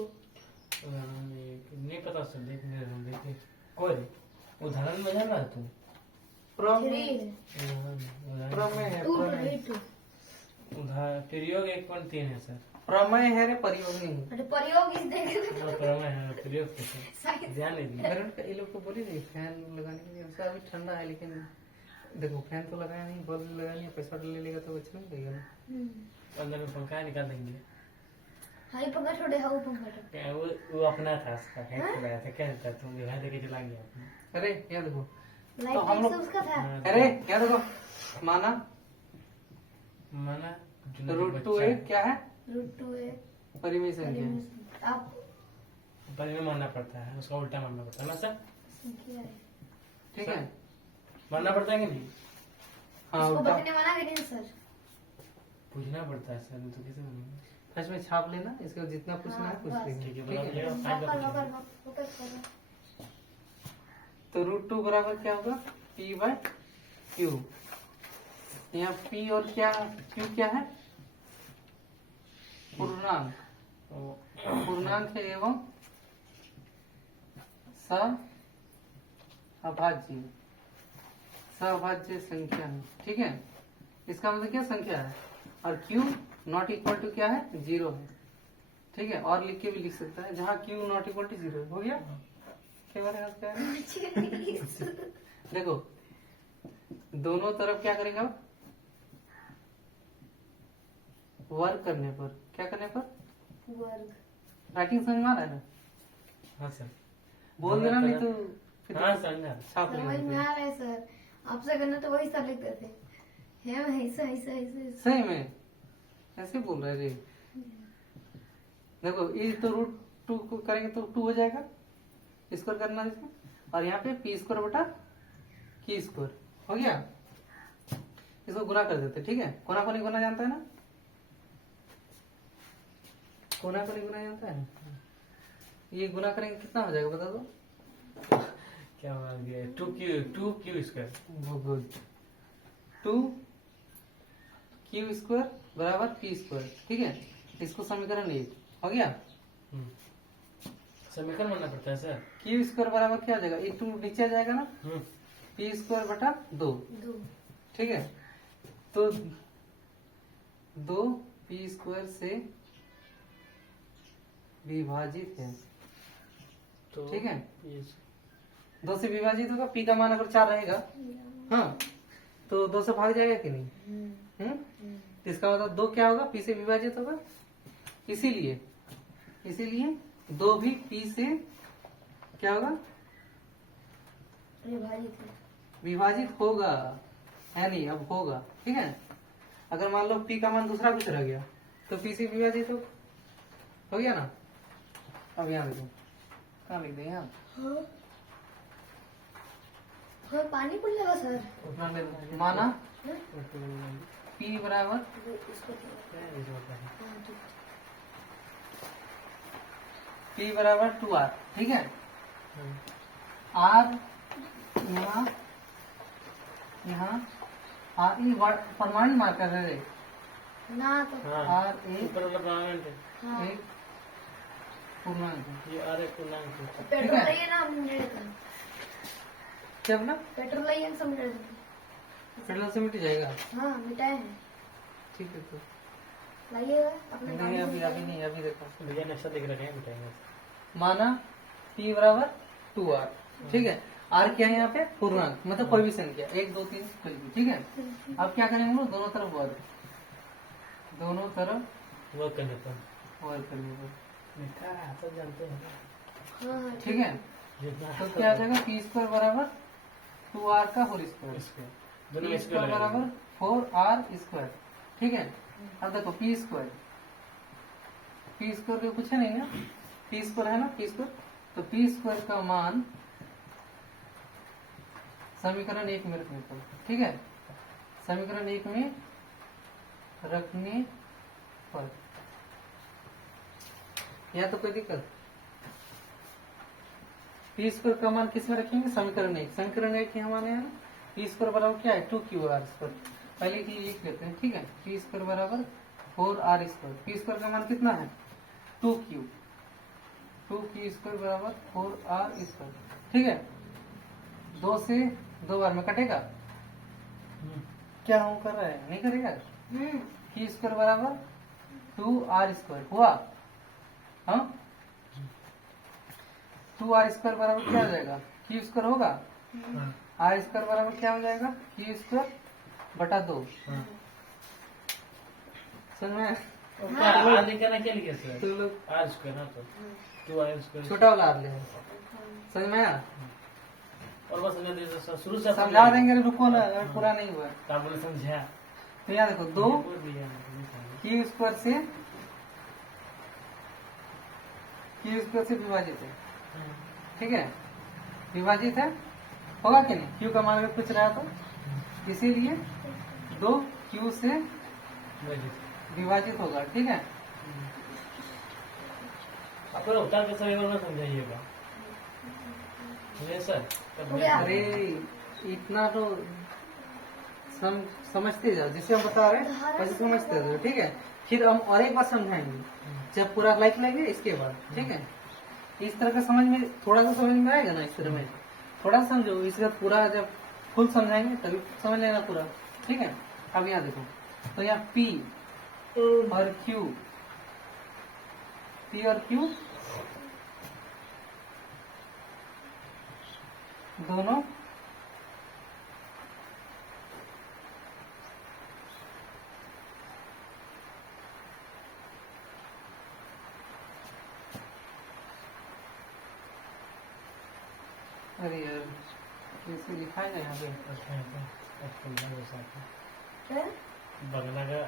नहीं पता सर, देखिए कोई उदाहरण में जाना है तुम, प्रमेय उदाहरण प्रमेय है, 2 प्रमेय 2 उदाहरण प्रयोग 1.3 है सर। प्रमेय है रे, प्रयोग नहीं। अरे प्रयोग इस देखे हाँ, प्रमेय है, प्रयोग है सर, ध्यान दीजिए। मेरे ये लोग को बोली नहीं फैन लगाने के लिए, उसका अभी ठंडा है, लेकिन देखो फैन तो लगाया नहीं, बल्ब लगाया नहीं, पैसा ले लेगा तो अच्छा नहीं लगेगा ना। अंदर में पंखा है, निकाल देंगे। हाई पंखा छोड़े, हाउ पंखा छोड़े। क्या वो अपना था, उसका हैक चलाया था, क्या था तुम घर देके चलाएंगे आपने। अरे क्या देखो, लाइट हम लोग- से उसका था। हाँ, अरे क्या देखो, माना माना √2 एक क्या है, √2 है परिमेय संख्या है। आप पर में मानना पड़ता है, उसका उल्टा मानना पड़ता है ना सर, संख्या है। ठीक है? मानना पड़ता है कि नहीं, हाँ उसको उल्टा बताने वाला कि नहीं सर? पूछना पड़ता है सर, नहीं तो कैसे मानेंगे। फर्स्ट में छाप लेना, इसके बाद जितना पूछना है पूछ बस। लेंगे, ठीक है, ठीक बता है? दिया। फोकस करो। तो √2 बराबर क्या होगा, P/Q। यहाँ P और क्या, Q क्या है, पूर्णांक, पूर्णांक है एवं सअभाज्य संख्या है, ठीक है? इसका मतलब क्या संख्या है, और Q नॉट इक्वल टू क्या है, 0 है, ठीक है? और लिख के भी लिख सकता है, जहाँ Q नॉट इक्वल टू 0 हो गया। क्या बात है? देखो दोनों तरफ क्या करेगा, वर्ग करने पर, क्या करने पर, वर्ग। राइटिंग समझ में आ रहा है ना? हाँ सर, बोल देना, नहीं तो फिर हाँ समझा। छाप समझ में लेना। आ रहा है सर, आपसे करना तो वही सर लिखते थे। है ऐसा ऐसा ऐसा सही में ऐसे बोल रहे रे। देखो ये तो √2 को करेंगे तो 2 हो जाएगा, स्क्वायर करना है इसमें, और यहाँ पे P² बटा Q² हो गया। इसको गुना कर देते, ठीक है? कोना कोनी गुना जानता है ना, कोना कोनी गुना जानता है ना? ये गुना करेंगे कितना हो जाएगा बता दो। क्या होगा ये 2q square. Good. 2q square बराबर p स्क्वायर। ठीक है, इसको समीकरण 1 हो गया। समीकरण बनना पड़ता है सर। q स्क्वायर बराबर क्या हो जाएगा, एक 2 नीचे आ जाएगा ना, p स्क्वायर बटा 2। ठीक है, तो 2 p स्क्वायर से विभाजित है। तो ठीक है, ये 2 से विभाजित होगा, p का मान अगर 4 रहेगा, हाँ, तो 2 से भाग जाएगा कि नहीं। तो इसका मतलब 2 क्या होगा, p से विभाजित होगा। इसीलिए 2 भी p से क्या होगा, विभाजित होगा, है नहीं, अब होगा। ठीक है, अगर मान लो p का मान दूसरा कुछ रह गया तो p से विभाजित हो गया ना। अब यहाँ देखो, कहाँ लिख दें यहाँ, हाँ, पानी पड़ जाएगा सर। उतना ले लो। माना p बराबर p बराबर 2r। ठीक है, r यहाँ r ई परमानेंट मार्कर है रे। ना तो हाँ r एक ऊपर वाला परमानेंट है। एक पूर्णांक है। ये आ रहा है पूर्णांक है। पेट्रोल लाइए ना, हम मिनट का क्या बोला, पेट्रोल लाइए ना, सब मिनट पेट्रोल से मिट जाएगा। हाँ मिटाए हैं, ठीक है, तो लाइएगा अपने नहीं गाड़ी अभी में अभी नहीं, अभी देखो। भैया नक्शा देख रखे हैं, बताएंगे। माना p बराबर 2r। ठीक है, r क्या है यहाँ पे, पूर्णांक, मतलब कोई भी संख्या 1 2 3 कोई भी। ठीक है, अब क्या करेंगे हम लोग, दोनों तरफ वर्ग, दोनों तरफ वर्क करने पर वर्ग करेंगे। मिठा है, सब जानते हैं। हाँ ठीक है, जितना तो क्या आ जाएगा, p स्क्वायर बराबर 2r का होल स्क्वायर, इसके दोनों p में स्क्वायर बराबर 4r स्क्वायर। ठीक है, अब देखो p स्क्वायर का कुछ है नहीं ना, p स्क्वायर है ना, p स्क्वायर, तो p स्क्वायर का मान समीकरण 1 में रखने पर। ठीक है, समीकरण 1 में रखने पर या तो कोई दिक्कत, p स्क्वायर का मान किस में रखेंगे, समीकरण 1। समीकरण 1 हमारे यहाँ p स्क्वायर बराबर क्या है, 2qr स्क्वायर। पहले की लिख लेते हैं। ठीक है, p स्क्वायर बराबर 4r स्क्वायर। p स्क्वायर का मान कितना है, 2q स्क्वायर बराबर 4r स्क्वायर। ठीक है, 2 से 2 बार में कटेगा, क्या हम कर रहे हैं, नहीं करेगा। p स्क्वायर बराबर 2r स्क्वायर हुआ। हाँ, 2r स्क्वायर बराबर क्या हो जाएगा, q स्क्वायर होगा, r स्क्वायर बराबर क्या हो जाएगा, q स्क्वायर बटा 2। समझ में आया? आर लिखना क्या लिखे सर, तो लोग आर स्क्वायर ना, तो 2r स्क्वायर छोटा वाला r ले, समझ में आया? और बस मैं दे दो शुरू से समझा देंगे, रुको ना, अगर पूरा नहीं हुआ आप बोले समझा। तो यहाँ देखो, 2 q स्क्वायर से विभाजित है। ठीक है, विभाजित है, होगा कि नहीं, q का मान अगर कुछ रहा तो, इसीलिए 2 q से विभाजित होगा। ठीक है, आप लोग उतार के समय में समझाइएगा सर। हो गया। अरे इतना तो समझते जाओ, जिसे हम बता रहे हैं वैसे समझते जाओ। ठीक है, फिर हम और एक बार समझाएंगे जब पूरा लाइक लेंगे इसके बाद। ठीक है, इस तरह का समझ में, थोड़ा सा समझ में आएगा ना, इस तरह में थोड़ा समझो, इसके बाद पूरा जब फुल समझाएंगे तभी समझ लेना पूरा। ठीक है, अब यहाँ देखो, तो यहाँ p और q दोनों अरे यार कैसे लिखा है यहाँ पे, बंगला का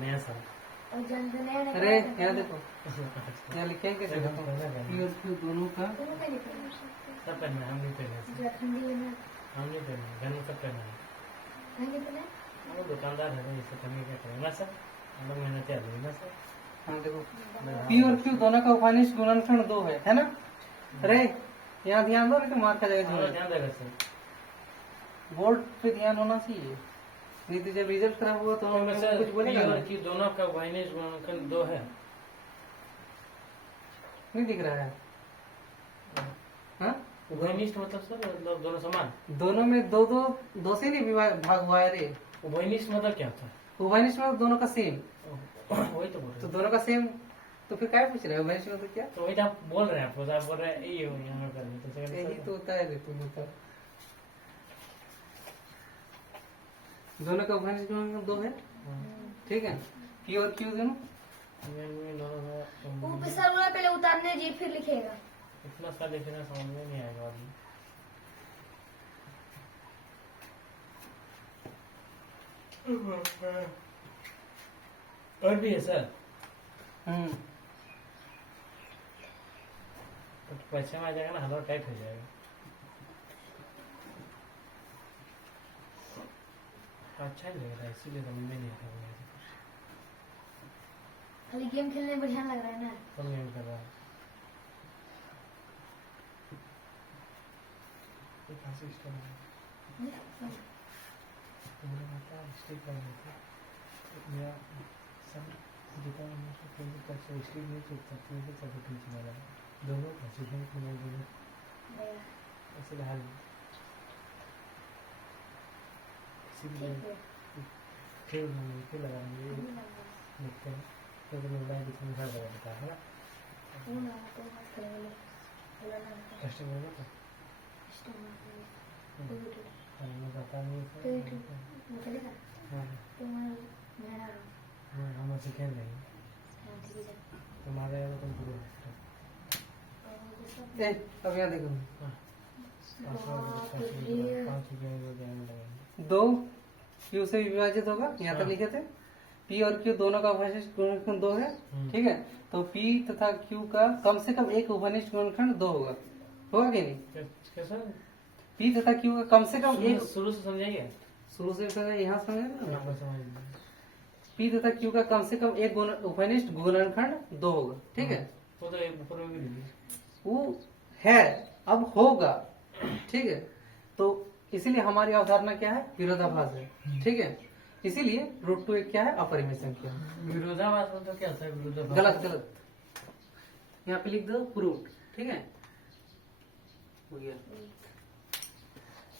नया साल। और जनगणना ने अरे यहाँ देखो, यहाँ लिखे हैं कैसे, देखो p और q दोनों का दोनों का लिखा है। सब पहनना है, हम नहीं पहने, झारखंडी में हम नहीं पहने, घर में सब पहना है। नहीं कितने वो दुकानदार है ना, इससे कमी क्या करें ना सर, हम लोग मेहनती आदमी ना सर। हाँ देखो पी और क्यू दोनों का उपानिष्ठ गुणनखंड 2 है ना। अरे यहाँ ध्यान दो, नहीं तो मार खा जाएगा हाँ, जीवन। ध्यान देगा सर। बोर्ड पे ध्यान होना चाहिए, नहीं तो जब रिजल्ट खराब हुआ तो हम सर कुछ बोलेगा P ना। और Q दोनों का उभयनिष्ठ गुणनखंड 2 है। नहीं दिख रहा है। हाँ उभयनिष्ठ मतलब सर मतलब दोनों समान। दोनों में दो दो दो से नहीं भाग हुआ है रे। उभयनिष्ठ मतलब क्या होता है? उभयनिष्ठ में दोनों का सेम, वही तो बोल तो रहे दोनों का सेम, तो फिर क्या पूछ रहे हैं उभयनिष्ठ में तो क्या? तो वही तो आप बोल रहे हैं, आपको आप बोल रहे हैं ये हो यहाँ कर रहे तो यही तो होता है रे, तुम बता। दोनों का उभयनिष्ठ गुणनखंड 2 है, ठीक है। पी और क्यू दोनों वो पिसर वाला पहले उतारने जी फिर लिखेगा। इतना सा लिखना समझ में नहीं आएगा अभी। और भी है सर, तो पैसे में आ जाएगा ना, हलवा टाइट हो जाएगा। अच्छा नहीं लग रहा है, इसीलिए समझ में नहीं आता है। खाली गेम खेलने में बढ़िया लग रहा है ना। कौन गेम कर रहा है? ये कहाँ से स्टार्ट हुआ? मुझे पता है स्टिक कर देते मेरा सब जितना मुझे पहले तक से स्टिक नहीं चुपता था, मुझे सब कुछ मारा दोनों का सीधे को मैं दोनों ऐसे हाल इसीलिए फिर मैंने फिर लगाएंगे देखते हैं तो मोबाइल दिखने में लगा देता है ना। कस्टमर होगा तो मैं पता नहीं हम ऐसे खेल रहे हैं तुम्हारे तुम पूरे अब यहाँ देखो, 5 रुपये लगेंगे। 2 क्यू से विभाजित होगा, यहाँ तक लिखे थे। पी और क्यू दोनों का उभयनिष्ठ गुणनखंड 2 है, ठीक है। तो पी तथा क्यू का कम से कम एक उभयनिष्ठ गुणनखंड 2 होगा कि नहीं? कैसा पी तथा क्यू का कम से कम एक, शुरू से समझेंगे शुरू से समझा, यहाँ समझे ना। नंबर समझ पी तथा क्यू का कम से कम एक उभयनिष्ठ गुणनखंड 2 होगा, ठीक है। वो तो एक ऊपर में भी लिखिए। वो है, अब होगा, ठीक है। तो इसीलिए हमारी अवधारणा क्या है? विरोधाभास है, ठीक है। इसीलिए √2 एक क्या है? अपरिमेय संख्या। विरोधाभास मतलब क्या होता है? विरोधाभास गलत गलत, यहाँ पे लिख दो प्रूफ, ठीक है, हो गया।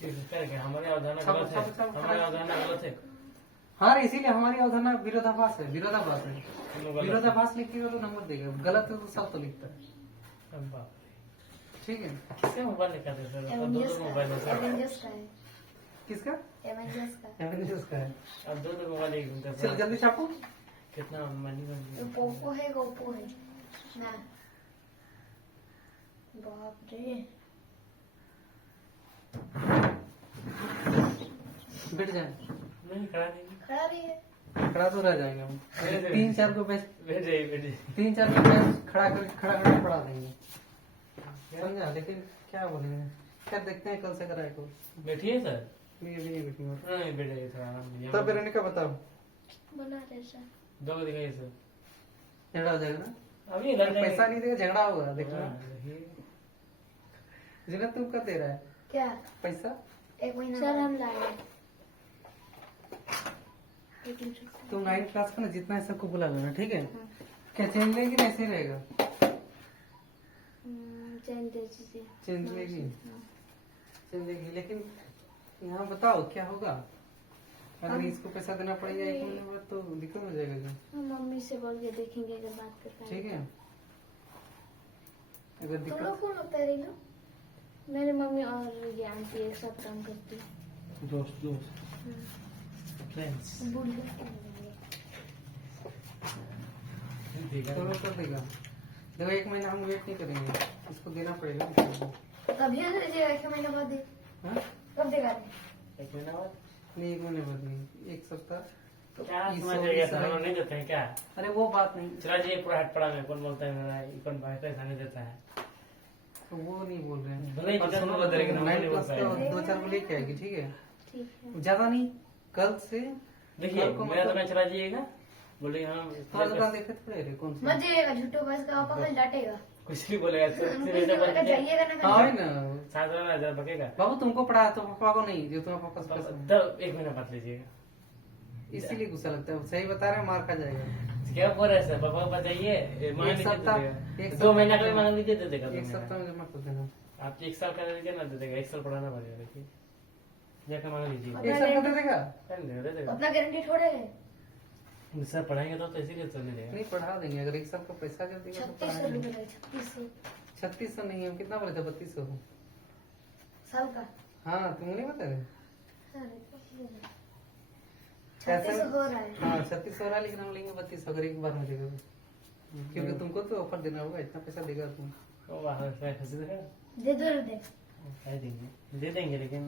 क्या हमारी अवधारणा गलत है? हमारी अवधारणा गलत है। हाँ, इसीलिए हमारी अवधारणा विरोधाभास है, विरोधाभास है। विरोधाभास लिखिएगा तो नंबर देगा, गलत है तो सब तो लिखता है, ठीक है। किसका मोबाइल निकालते हैं सर? अब दो मोबाइल है सर। एवेंजर्स का है। किसका? एवेंजर्स का। एवेंजर्स का है। अब दो मोबाइल एक घूमते हैं चल सर। जल्दी छापो। कितना मनी बन तो पोको है, ओप्पो है ना। बाप रे, बैठ जाए, नहीं खड़ा नहीं खड़ा भी है। खड़ा तो रह जाएंगे हम। 3-4 को बैठ, बैठ जाइए 3-4 को बैठ खड़ा करके पढ़ा देंगे, समझा। लेकिन क्या बोलेंगे, क्या देखते हैं कल से कराए को। बैठिए सर। नहीं बैठूंगा। नहीं बैठ जाइए थोड़ा आराम से। तब बेरोने का बताओ, बना रहे सर। दो को दिखाइए सर। झगड़ा हो जाएगा ना। अभी लग जाएगा। पैसा नहीं देगा, झगड़ा होगा, देखना। हाँ, देखिए। जिन्हें तुम कर दे रहा है क्या? पैसा, 1 महीना सर हम लाए तुम 9th क्लास का ना, जितना है सबको बुला लेना, ठीक है। क्या चेंज लेगी ना ऐसे रहेगा? चेंज दे दीजिए। चेंज लेगी, चेंज लेगी। लेकिन यहाँ बताओ क्या होगा अगर इसको पैसा देना पड़ेगा 1 महीने बाद, तो दिक्कत हो जाएगा जो। हम मम्मी से बोल के देखेंगे अगर बात कर पाए। ठीक है, अगर तुम दिक्कत। लोग कौन होता है रीना? मेरी मम्मी और ये आंटी एक साथ काम करती है। दोस्त फ्रेंड्स चलो कर देगा। देखो 1 महीना हम वेट नहीं करेंगे, इसको देना पड़ेगा। कभी दीजिएगा? 1 महीने बाद दे। हाँ? कब देगा? 1 महीना बाद नहीं, 1 महीने बाद नहीं, 1 सप्ताह। तो क्या इस समझ सौ- जाएगा इस सर? हम सौ- नहीं देते हैं क्या? अरे वो बात नहीं, चला जी पूरा हट पड़ा में कौन बोलता है मेरा कौन भाई पैसा नहीं देता है। तो वो नहीं बोल रहे हैं। भले ही पर कितना सुनो, बोल दे लेकिन हम नहीं 9th बोल क्लास का पाएंगे। 2-4 को लेके आएगी, ठीक है। ठीक है। ज्यादा नहीं, कल से देखिए कल को मेरा मतलब- दुकान चला जाइएगा, बोले हाँ तुम्हारी दुकान देखे थोड़े रे कौन सी मत जाइएगा झूठो का, इसका पापा कल डांटेगा। कुछ नहीं बोलेगा जाइएगा ना हाँ कल। है ना 7,000 बकेगा। बाबू तुमको पढ़ा तो पापा को नहीं, जो तुम्हारे पापा से पैसा है। तब 1 महीना बात लीजिएगा। इसीलिए गुस्सा लगता है, सही बता रहे हैं, मार खा जाएगा। क्या बोल रहे हैं सर, पापा को बताइए मांग एक लीजिए दे सप्ताह देगा। 2 महीना का भी मांग लीजिए दे देगा। 1 सप्ताह में जमा कर देना। आप 1 साल का लीजिए ना दे देगा, 1 साल पढ़ाना पड़ेगा। देखिए जाकर मांग लीजिए, 1 साल का दे देगा। दे देगा। अपना गारंटी थोड़े है। सर पढ़ाएंगे तो इसीलिए तो नहीं देगा। नहीं पढ़ा देंगे, अगर 1 साल का पैसा जब देगा तो 3600 पढ़ा देंगे। रुपए 3600 3600 नहीं, हम कितना बोले थे? 3200 साल का। हाँ तुम नहीं बता रहे? अरे 3600 हो रहा है। हाँ 3600 हो रहा है, लेकिन हम लेंगे 3200 अगर एक बार में देगा तो। क्योंकि तुमको तो ऑफर देना होगा, इतना पैसा देगा तुम। तो बाहर से खुशी देगा, दे दो रे दे। दे देंगे लेकिन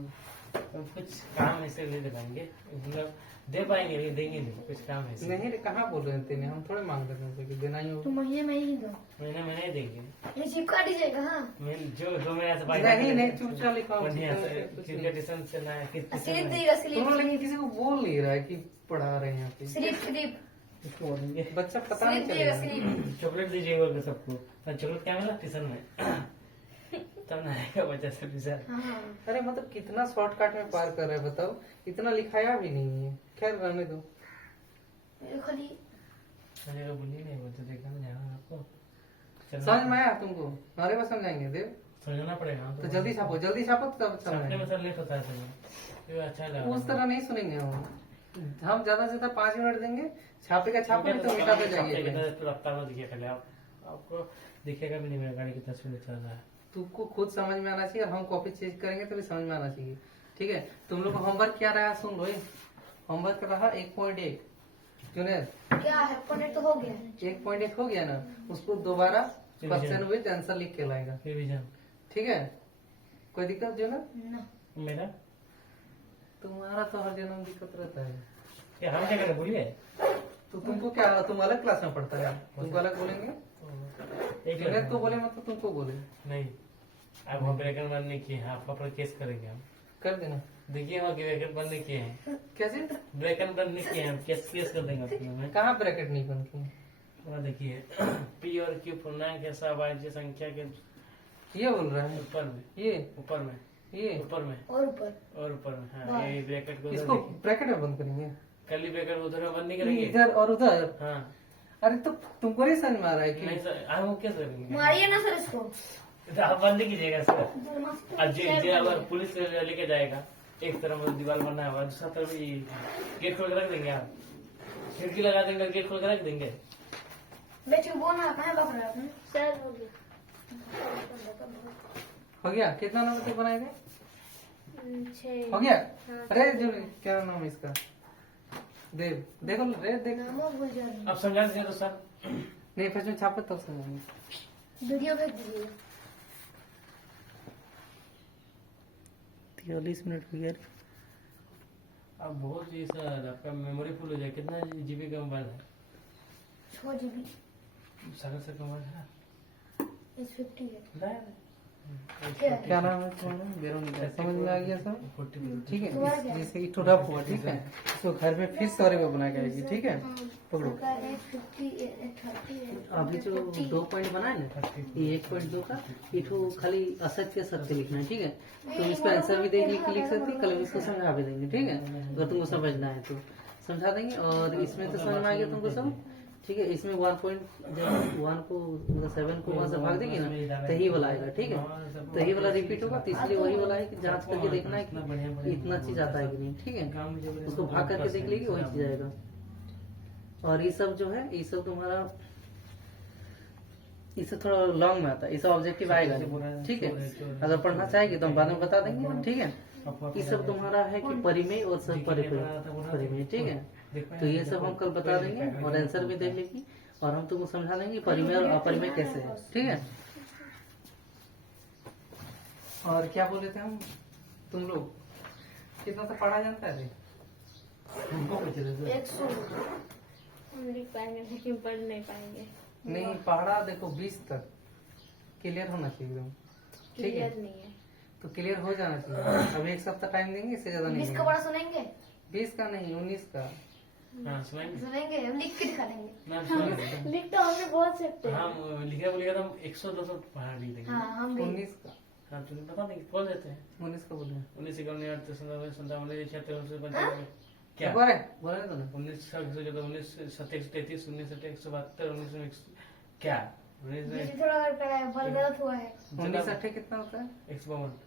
कुछ काम ऐसे नहीं दे पाएंगे, मतलब दे पाएंगे लेकिन देंगे नहीं, कुछ काम ऐसे नहीं रे, कहाँ बोल रहे हैं तेने? हम थोड़े मांग रहे हैं कि देना ही तू होगा। महीने में ही दो। महीने में नहीं देंगे। ये चिपका दीजिएगा। हाँ जो 2 महीने से नहीं नहीं, चुपचाप लिखा बढ़िया से क्रिकेटिशन से ना स्लिप देगा तुम लोग, लेकिन किसी को बोल नहीं रहा है कि पढ़ा रहे हैं यहाँ पे। स्लिप इसको बोलेंगे बच्चा पता नहीं स्लिप देगा चलेगा। स्लिप। चॉकलेट दीजिएगा बोल के सबको। पर चॉकलेट क्या मिला ट्यूशन में तब ना आएगा बच्चा सब ट्यूशन। हाँ अरे मतलब कितना शॉर्टकट में पार कर रहे हैं बताओ, इतना लिखाया भी नहीं है। खैर रहने दो। ये खाली अरे बोलिए नहीं बोलते देखा ना जाना आपको समझ में आया तुमको? हमारे पास समझाएंगे देव, समझना पड़ेगा तो जल्दी छापो तब छापने समझाएंगे। में सर लेट होता है सर, ये अच्छा लगा। उस तरह नहीं सुनेंगे हम ज्यादा से ज्यादा 5 मिनट देंगे। छापेगा छापे, नहीं तो मिटाते जाइए। रफ्तार में दिखिए पहले आपको दिखेगा भी नहीं मेरा गाड़ी कितना स्पीड चल रहा है। तुमको खुद समझ में आना चाहिए, और हम कॉपी चेक करेंगे तभी समझ में आना चाहिए। ठीक है, तुम लोग को होमवर्क क्या रहा सुन लो। होमवर्क रहा 1.1 जुनेद, क्या है? पढ़े तो हो गया। 1.1 हो गया ना, उसको दोबारा क्वेश्चन विद आंसर लिख के लाएगा। रिवीजन ठीक है, कोई दिक्कत जो ना? ना मेरा तुम्हारा तो हर जन्म दिक्कत रहता है। क्या हम क्या करें बोलिए। तो तुमको क्या, तुम अलग क्लास में पढ़ता है, तुमको अलग बोलेंगे? एक जुनेद को बोले मतलब तुमको बोले? नहीं, अब हम ब्रैकेट बंद नहीं किए हैं, आपका पर केस करेंगे हम। कर देना। देखिए वहाँ ब्रैकेट बंद नहीं किए हैं, कैसे? ब्रैकेट बंद नहीं किए हैं, हम केस कर देंगे आपके में। कहाँ ब्रैकेट नहीं बंद किए? वहाँ देखिए पी और क्यू पूर्णांक के सवाच्य संख्या के ये बोल रहा है ऊपर में, ये ऊपर में, ये ऊपर में और ऊपर। और ऊपर में। हाँ ये ब्रैकेट को उधर इसको देखिए, ब्रैकेट में बंद करेंगे? कली ब्रैकेट उधर बंद नहीं करेंगे। इधर और उधर? हाँ अरे तो तुमको नहीं समझ में आ रहा है नहीं कि सर, हम क्या करेंगे? मारिए ना सर इसको। तो आप बंद नहीं कीजिएगा सर। आज जे अगर पुलिस लेके जाएगा, एक तरफ दीवार बनना है, दूसरा तरफ गेट खोल के रख देंगे। आप खिड़की लगा देंगे, गेट खोल के रख देंगे। बेटे वो ना कहाँ पकड़ रहा है आपने? सर हो गया। हो गया? कितना नंबर तक बनाएगा? 6। हो गया? हाँ। अरे जो क्या नाम है इसका? देव, देखो रे देख। नामो भूल जा रहा हूँ। आप समझा दीजिए तो सर। नहीं फर्स्ट में छापे तब समझेंगे। वीडियो भेज दीजिए। 43 मिनट हो गया। अब बहुत ही सर आपका मेमोरी फुल हो जाए। कितना जीबी का मोबाइल है? 6 GB सागर सर का मोबाइल है? S50 है। बताया क्या नाम है तुम्हारा? वेरोनिका। समझ में आ गया सब? 40। ठीक है, जैसे कि टूटा हुआ, ठीक है, तो घर में फिर सॉरी में बना के आएगी। ठीक है, पकड़ो। उसका 850 830 है। अभी जो 2 पॉइंट बना है ना, ये 1.2 का इठो खाली असत्य सत्य लिखना है। ठीक है, तो इसका आंसर भी देख लिख सकती, कल इसको समझा भी देंगे। ठीक है, अगर तुमको समझना है तो समझा देंगे। और इसमें तो समझ में आ गया तुमको सब। ठीक है, इसमें 1 को मतलब 7 को 1 से भाग देंगे ना, तो ही वाला आएगा। ठीक है, तो ही वाला रिपीट होगा, तो इसलिए वही वाला है कि जांच करके देखना है कि इतना चीज आता है कि नहीं। ठीक है, उसको भाग करके देख लेगी, वही चीज आएगा। और ये सब जो है, ये सब तुम्हारा इससे थोड़ा लॉन्ग में आता है, इससे ऑब्जेक्टिव आएगा। ठीक है, अगर पढ़ना चाहेगी तो हम बाद में बता देंगे। ठीक है, ये सब तुम्हारा है कि परिमेय और सब परिमेय। ठीक है, तो ये सब हम कल बता देंगे और आंसर भी देख लेगी, और हम तुमको समझा देंगे परिमेय और अपरिमेय कैसे है। ठीक है, और क्या बोले थे हम? तुम लोग कितना तो पढ़ा जानता है रे? हमको पूछे थे सर। 100 हम लिख पाएंगे लेकिन पढ़ नहीं पाएंगे। नहीं पढ़ा, देखो 20 तक क्लियर होना चाहिए एकदम। ठीक है, क्लियर नहीं है। तो क्लियर हो जाना चाहिए। अब 1 सप्ताह टाइम देंगे, इससे ज्यादा नहीं 20 का देंगे। बड़ा सुनेंगे। 20 का नहीं, 19 का। हाँ सुनाएंगे सुनेंगे, हम लिख के दिखा देंगे। ना सुनाएंगे। लिख तो हमने बहुत सकते हैं। हम लिखे बोलिएगा तो हम 100-200 पहाड़ लिख देंगे। हाँ हम भी 19 का हाँ तुम्हें बता देंगे, बोल देते हैं 19 का बोले 19 51 58 57 56 क्या बोले बोले तो ना 19 19 37 19 172 19 क्या 19 ये थोड़ा और फल गलत हुआ है। 19 अट्ठे कितना होता है 152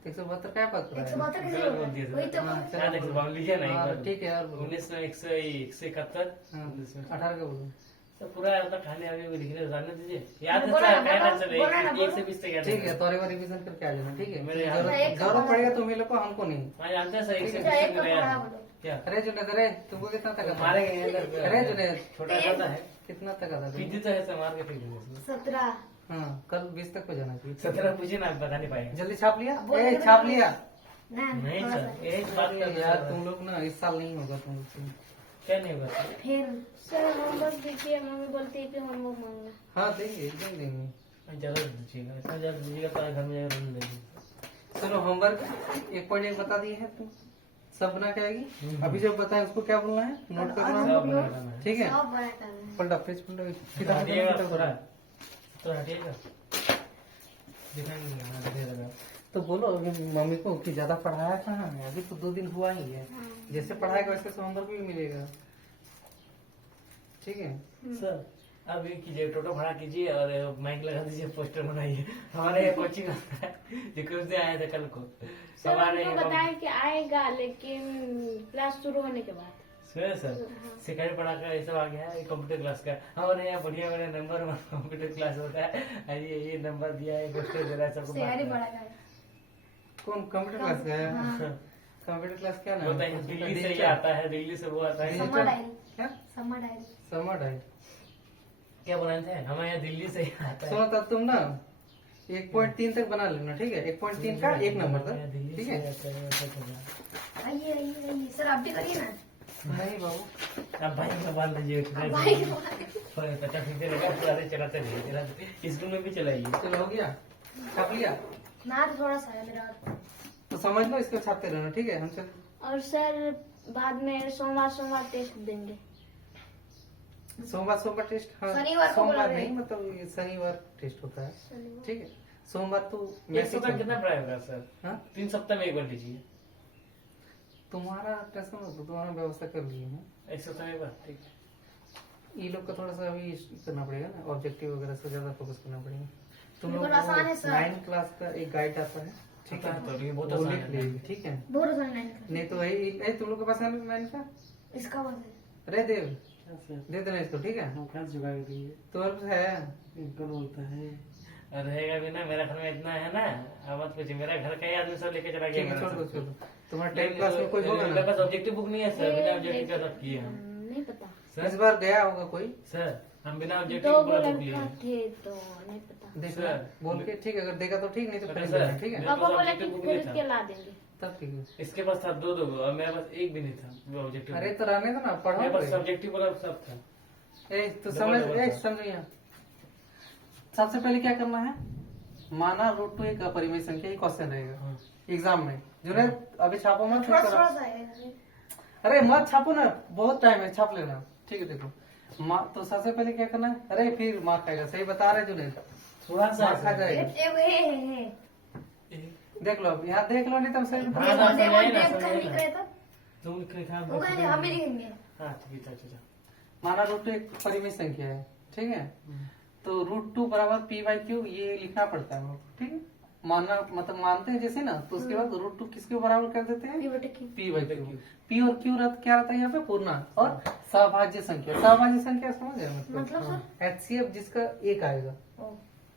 172 क्या बात कर रहा है 172 कैसे गलत होगा? बोल दिया था। वही तो हाँ, बोल- क्या 152 लिखे ना एक हाँ, बार ठीक है यार बोलो। 19 में 171 हाँ, 19 में 18 का बोलो तो पूरा मतलब खाने आगे भी लिखने जाने दीजिए याद है बोला सर ना, क्या बोला, ना चले बोला ना, 1 से 20 तक याद ठीक है तो और एक बार रिवीजन करके आ जाना ठीक है मेरे यहाँ जरूरत पड़ेगा तुम्हें लोग को हमको नहीं हाँ जानते हैं सर 1 से अच्छा, 20 एक तक का मेरा पढ़ा याद है। बोलो। क्या अरे जुनेद अरे तुमको कितना तक आता है? मारेंगे नहीं अंदर अरे जुनेद छोटा छोटा है कितना तक आता है पीछे तो है सर मार के फेंक देंगे 17 हाँ कल 20 तक हो जाना चाहिए 17 पूछे ना बता नहीं पाएंगे जल्दी छाप लिया बोल ए दो छाप ना। लिया ना नहीं थोड़ा सर सा। एक बात अरे कर यार तुम लोग ना इस साल नहीं होगा तुम लोग से। क्या नहीं होगा सर फिर सर होमवर्क दीजिए, मम्मी बोलती है कि होमवर्क मांगना। हाँ देंगे एकदम देंगे ज्यादा दीजिएगा इतना ज्यादा दीजिएगा तो घर में जाकर रोने लगेगी चलो होमवर्क 1.1 बता दिए है तुम सब बना के आएगी अभी जब बताए उसको क्या बोलना है नोट करना सब है बना डालना है ठीक है सब बड़ा करना है। पलटा पेज पलटा हटिएगा किताब थोड़ा तो हटिएगा दिखाएंगे हाँ, दिखाइएगा। तो बोलो अभी मम्मी को कि ज्यादा पढ़ाया कहाँ है अभी तो 2 दिन हुआ ही है जैसे पढ़ाएगा वैसे तो होमवर्क भी मिलेगा ठीक है सर अब ये कीजिए टोटो भाड़ा कीजिए और माइक लगा दीजिए पोस्टर बनाइए हमारे यहाँ कोचिंग जिक्र से आए थे कल को सर हमारे हमको बताया कि आएगा, लेकिन क्लास शुरू होने के बाद। सुनिए सर सिखाई पढ़ा का ये सब आ गया है कंप्यूटर क्लास का हमारे यहाँ बढ़िया बढ़िया नंबर कंप्यूटर क्लास होता है ये नंबर दिया है पोस्टर दे रहा है सबको तैयारी बांट रहा बड़ा है। का है। कौन कंप्यूटर क्लास का है हाँ। कंप्यूटर क्लास क्या नाम होता है दिल्ली से ही आता है दिल्ली से वो आता है डिजिटल- समर डायरी क्या समर डायरी समर है क्या बोला थे हमारे यहाँ दिल्ली से ही आता है सुनो तब तुम ना 1.3 तक बना लेना ठीक है 1.3 का एक नंबर तक ठीक है आइए आइए आइए सर आप भी करिए ना। नहीं बाबू अब भाई का बाल लीजिए भाई पचास फीसदी लगा अरे चलाते रहिए स्कूल में भी चलाइए चलो हो गया छाप लिया ना थोड़ा सा है मेरा। तो समझ लो इसको छापते रहना ठीक है हम चल और सर बाद में सोमवार टेस्ट देंगे। सोमवार टेस्ट हाँ शनिवार को बोला सोमवार गया। नहीं मतलब ये शनिवार टेस्ट होता है ठीक है सोमवार तो एक सप्ताह कितना पढ़ाई होगा सर हाँ 3 सप्ताह में एक बार लीजिए तुम्हारा टेस्ट में तो तुम्हारा व्यवस्था कर लिए हैं एक सप्ताह में एक बार ठीक है ये लोग का थोड़ा सा अभी करना पड़ेगा ना ऑब्जेक्टिव वगैरह से ज्यादा फोकस करना पड़ेगा तुम लोग बिल्कुल आसान है सर। 9 क्लास का एक गाइड आता है ठीक है तो ये बहुत वो आसान लिख है लेगी ठीक है बहुत आसान है नहीं तो वही तुम लोग के पास है ना 9 का इसका बात है। अरे देव दे देना इसको ठीक है तुम्हारे पास है बोलता है रहेगा भी ना मेरा घर में इतना है ना अब मत पूछिए मेरा घर का ही आदमी सब लेके चला ठीक गया है मेरा छोड़ दो सब। छोड़ दो तुम्हारे नहीं, 10 क्लास में कोई होगा मेरे ना पास ऑब्जेक्टिव बुक नहीं है सर बिना ऑब्जेक्टिव का सब किए हम नहीं पता। इस सर बार गया होगा कोई सर हम बिना दो ऑब्जेक्टिव गो पूरा बुक लिए लड़का हैं। थे तो नहीं पता। देख सर, लो बोल के ठीक है अगर देगा तो ठीक नहीं तो अरे खरीद सर, लेना ठीक है मेरे पापा पास बोले कि objective book नहीं खरीद था। के ला देंगे। तब ठीक है इसके पास था दो और मेरे पास एक भी नहीं था ऑब्जेक्टिव अरे तो रहने दो ना पढ़ो मेरे पास कोई। सब्जेक्टिव वाला सब था ए तो डबल समझ डबल ए था। समझो यहाँ सबसे पहले क्या करना है माना रूट टू एक अपरिमेय संख्या ही क्वेश्चन रहेगा हाँ। एग्जाम में जुनेद अभी छापो मत थोड़ा फिर थोड़ा करो। सा है। अरे मत छापो ना बहुत टाइम है छाप लेना ठीक है देखो तो सबसे पहले क्या करना है अरे फिर मार खाएगा सही बता रहे जुनेद थोड़ा सा मार खा जाएगा ए देख लो अब यहाँ देख लो नहीं तो सही बता हाँ, हाँ, डेमो समझाइए ना, डेम समझाइए करने ना। गए तो तुम लिखा वो कहेंगे हम भी लिखेंगे। हाँ ठीक है अच्छा माना रूट टू एक परिमेय संख्या है ठीक है तो रूट टू बराबर पी बाई क्यू ये लिखना पड़ता है हमको, ठीक है मानना मतलब मानते हैं जैसे ना तो उसके बाद रूट टू किसके बराबर कर देते हैं ये बेटे की पी बाई क्यू पी और क्यू क्या रहता है यहाँ पे पूर्णांक और सहभाज्य संख्या सहभाज्य संख्या समझ गए मतलब सर HCF जिसका एक आएगा ओ,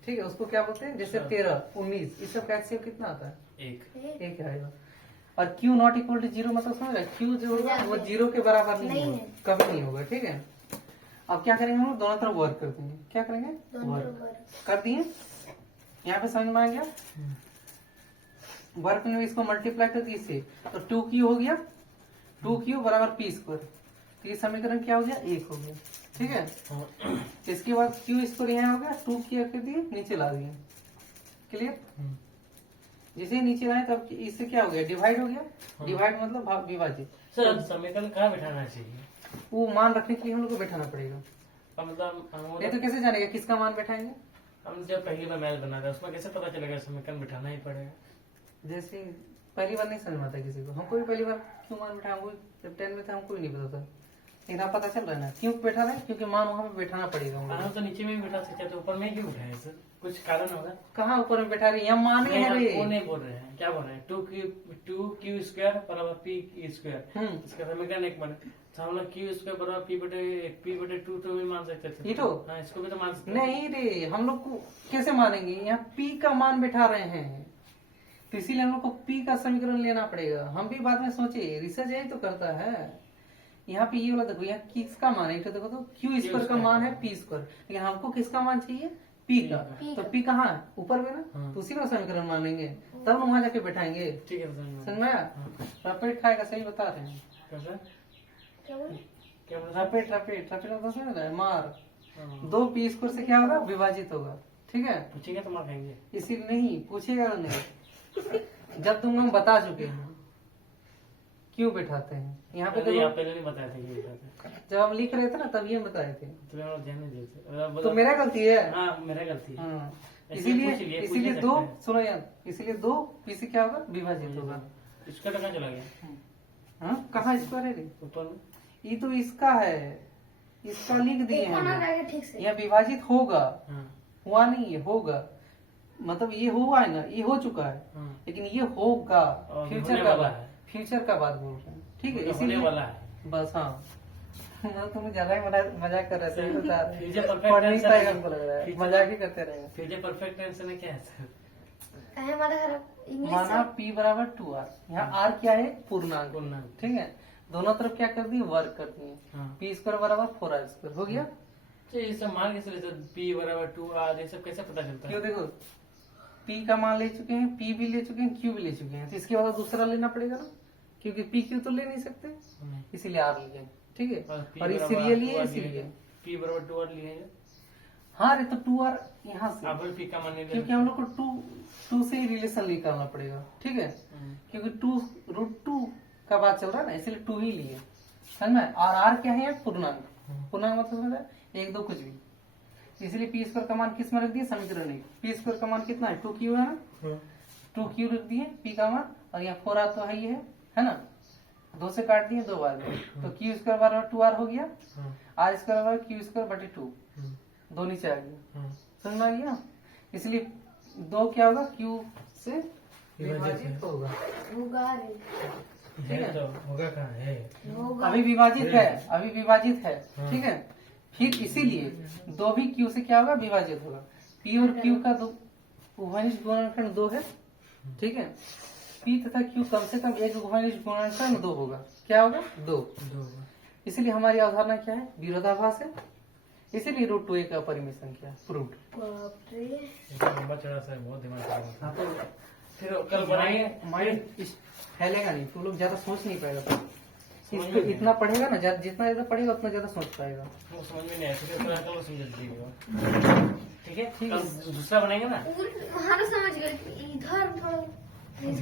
ठीक है उसको क्या बोलते हैं जैसे 13 19 इस सब का HCF कितना आता है एक एक आएगा और Q not equal to zero मतलब समझ रहे Q जो होगा वो जीरो के बराबर नहीं नहीं होगा है। कभी नहीं होगा ठीक है अब क्या करेंगे हम लोग दोनों तरफ वर्क कर देंगे क्या करेंगे दोनों वर्क बराबर। कर दिए यहाँ पे समझ में आ गया वर्क में इसको मल्टीप्लाई कर दिए इससे तो 2Q हो गया 2Q बराबर P स्क्वायर तो ये समीकरण क्या हो गया एक हो गया ठीक है इसके बाद Q स्क्वायर यहाँ हो गया 2Q कर दिए नीचे ला दिए क्लियर जैसे ही नीचे लाए तब इससे क्या हो गया डिवाइड हो गया डिवाइड मतलब विभाजित सर समीकरण कहाँ बिठाना चाहिए वो मान रखने के लिए हम लोग को बैठाना पड़ेगा। अब मतलब हम नहीं तो कैसे जानेगा किसका मान बैठाएंगे? हम जब पहली बार मैच बना रहे हैं उसमें कैसे पता चलेगा समीकरण बिठाना ही पड़ेगा। जैसे पहली बार नहीं समझ में आता किसी को, हमको भी पहली बार क्यों मान बैठा, हमको जब 10 में था हमको भी नहीं पता था, लेकिन अब पता चल रहा है ना क्यों बैठा रहे, क्योंकि मान वहाँ पे बैठाना पड़ेगा हम लोग। हम तो नीचे में भी बिठा सकते थे, ऊपर में क्यों बिठाए सर? कुछ कारण होगा? कहाँ ऊपर में बैठा रहे, यहाँ मान ही है नहीं, रे। वो नहीं बोल रहे हैं, क्या बोल रहे हैं? 2q स्क्वायर बराबर p स्क्वायर, इसका समीकरण एक बने तो हम लोग q स्क्वायर बराबर p बटे 2 तो भी मान सकते थे। ये तो हाँ, इसको भी तो मान सकते नहीं रे, हम लोग को कैसे मानेंगे, यहाँ p का मान बैठा रहे हैं तो इसीलिए हम लोग को p का समीकरण लेना पड़ेगा। हम भी बाद में सोचे, रिसर्च यही तो करता है। यहाँ पे ये वाला देखो, यहाँ किसका मान है, तो देखो तो q स्क्वायर का मान है p स्क्वायर, लेकिन हमको किसका मान चाहिए, p का। तो p कहाँ है, ऊपर में ना, तो उसी का समीकरण मानेंगे तब हम वहां जाके बैठाएंगे। ठीक है समझ समझ में आया? रपेट खाएगा, सही बता रहे हैं। कैसे? क्या बोले? क्या बोल रहे रपेट रपेट रपेट होता समझ रहा है, मार हैं? 2p स्क्वायर से क्या होगा, विभाजित होगा। ठीक है, ठीक है तो मार खाएंगे। इसीलिए नहीं पूछेगा नहीं, जब तुम हम बता चुके हैं क्यों बैठाते हैं। यहाँ पे पहले आप देखो, पहले नहीं बताए थे ये बताते, जब हम लिख रहे थे ना तब ये बताए थे, तो मैं ध्यान नहीं देते। तो मेरा गलती है। हाँ मेरा गलती है। हाँ, ऐसे पूछ लिए, इसीलिए पूछ इसीलिए ही दो, सकते हैं। सुनो यार, इसीलिए 2p से क्या होगा, विभाजित होगा। इसका तो कहाँ चला गया? हाँ, कहाँ स्क्वायर है रे, ऊपर में ये तो इसका है, इसका लिख दिए देखो ना हैं, रहेगा ठीक से। यह विभाजित होगा, हाँ हुआ नहीं है, होगा। मतलब ये हुआ है ना, ये हो चुका है, हाँ लेकिन ये होगा, और फ्यूचर होने का वाला बात, है। फ्यूचर का बात बोल रहे हैं। ठीक है, होने इसीलिए वाला है। बस हाँ तुम ज्यादा ही मजाक कर रहे थे, बता रहे फ्यूचर हैं। परफेक्ट पढ़ नहीं टेंस है। पाएगा हमको लग रहा है, फ्यूचर- मजाक ही करते रहेंगे। फ्यूचर परफेक्ट टेंस में क्या है सर? काहे हमारा खराब इंग्लिश माना p बराबर 2r, यहाँ r क्या है, पूर्णांक। पूर्णांक। ठीक है, दोनों तरफ क्या कर दिए, वर्ग कर दिए। हाँ। p स्क्वायर बराबर 4r स्क्वायर हो गया। तो ये सब मान कैसे लेते? p बराबर 2r ये सब कैसे पता चलता है? क्यों, देखो p का मान ले चुके हैं, p भी ले चुके हैं, q भी ले चुके हैं, तो इसके बाद दूसरा लेना पड़ेगा ना, क्योंकि p q तो ले नहीं सकते, नहीं। इसीलिए r लिए। ठीक है, P और बराबर इसलिए लिए 2R इसीलिए। p बराबर 2r लिए हैं। हाँ रे, तो 2r यहाँ से, आप p का मान नहीं ले क्योंकि हम लोग को 2 से ही रिलेशन निकालना पड़ेगा। ठीक है, क्योंकि 2√2 का बात चल रहा है ना, इसलिए 2 ही लिए, समझ में। और r क्या है, पूर्णांक। पूर्णांक मतलब समझ रहा है, 1 2 कुछ भी, इसलिए p स्क्वायर का मान किस में रख दिया, समीकरण में। p स्क्वायर का मान कितना है, 2q है ना, 2q रख दिए p का मान, और यहाँ 4r तो है ही है ना, 2 से काट दिए 2 बार में, तो q स्क्वायर बराबर 2r हो गया, r स्क्वायर बराबर q स्क्वायर बटे 2, 2 नीचे आ गया, समझ में आ गया। इसलिए 2 क्या होगा, q से विभाजित होगा। होगा रे, है तो होगा कहाँ है? होगा। अभी विभाजित है, अभी विभाजित है। ठीक है, फिर इसीलिए 2 भी q से क्या होगा, विभाजित होगा। p और q का उभयनिष्ठ गुणनखंड 2 है। ठीक है, p तथा q कम से कम एक उभयनिष्ठ गुणनखंड 2 होगा। क्या होगा, 2। इसलिए हमारी अवधारणा क्या है, विरोधाभास है, इसीलिए √2 एक अपरिमेय संख्या प्रूव्ड। बाप रे, लंबा चढ़ा सा है, बहुत दिमाग खराब हाँ, तो है। फिर कल बनाएंगे। माइंड फैलेगा नहीं, तू लोग ज्यादा सोच नहीं पाएगा। इसको इतना पढ़ेगा ना, जितना ज्यादा पढ़ेगा उतना ज्यादा सोच पाएगा। वो समझ में नहीं आया, फिर थोड़ा कल समझ दीजिएगा। ठीक है, कल दूसरा बनाएंगे ना। हाँ तो समझ गए, इधर थोड़ा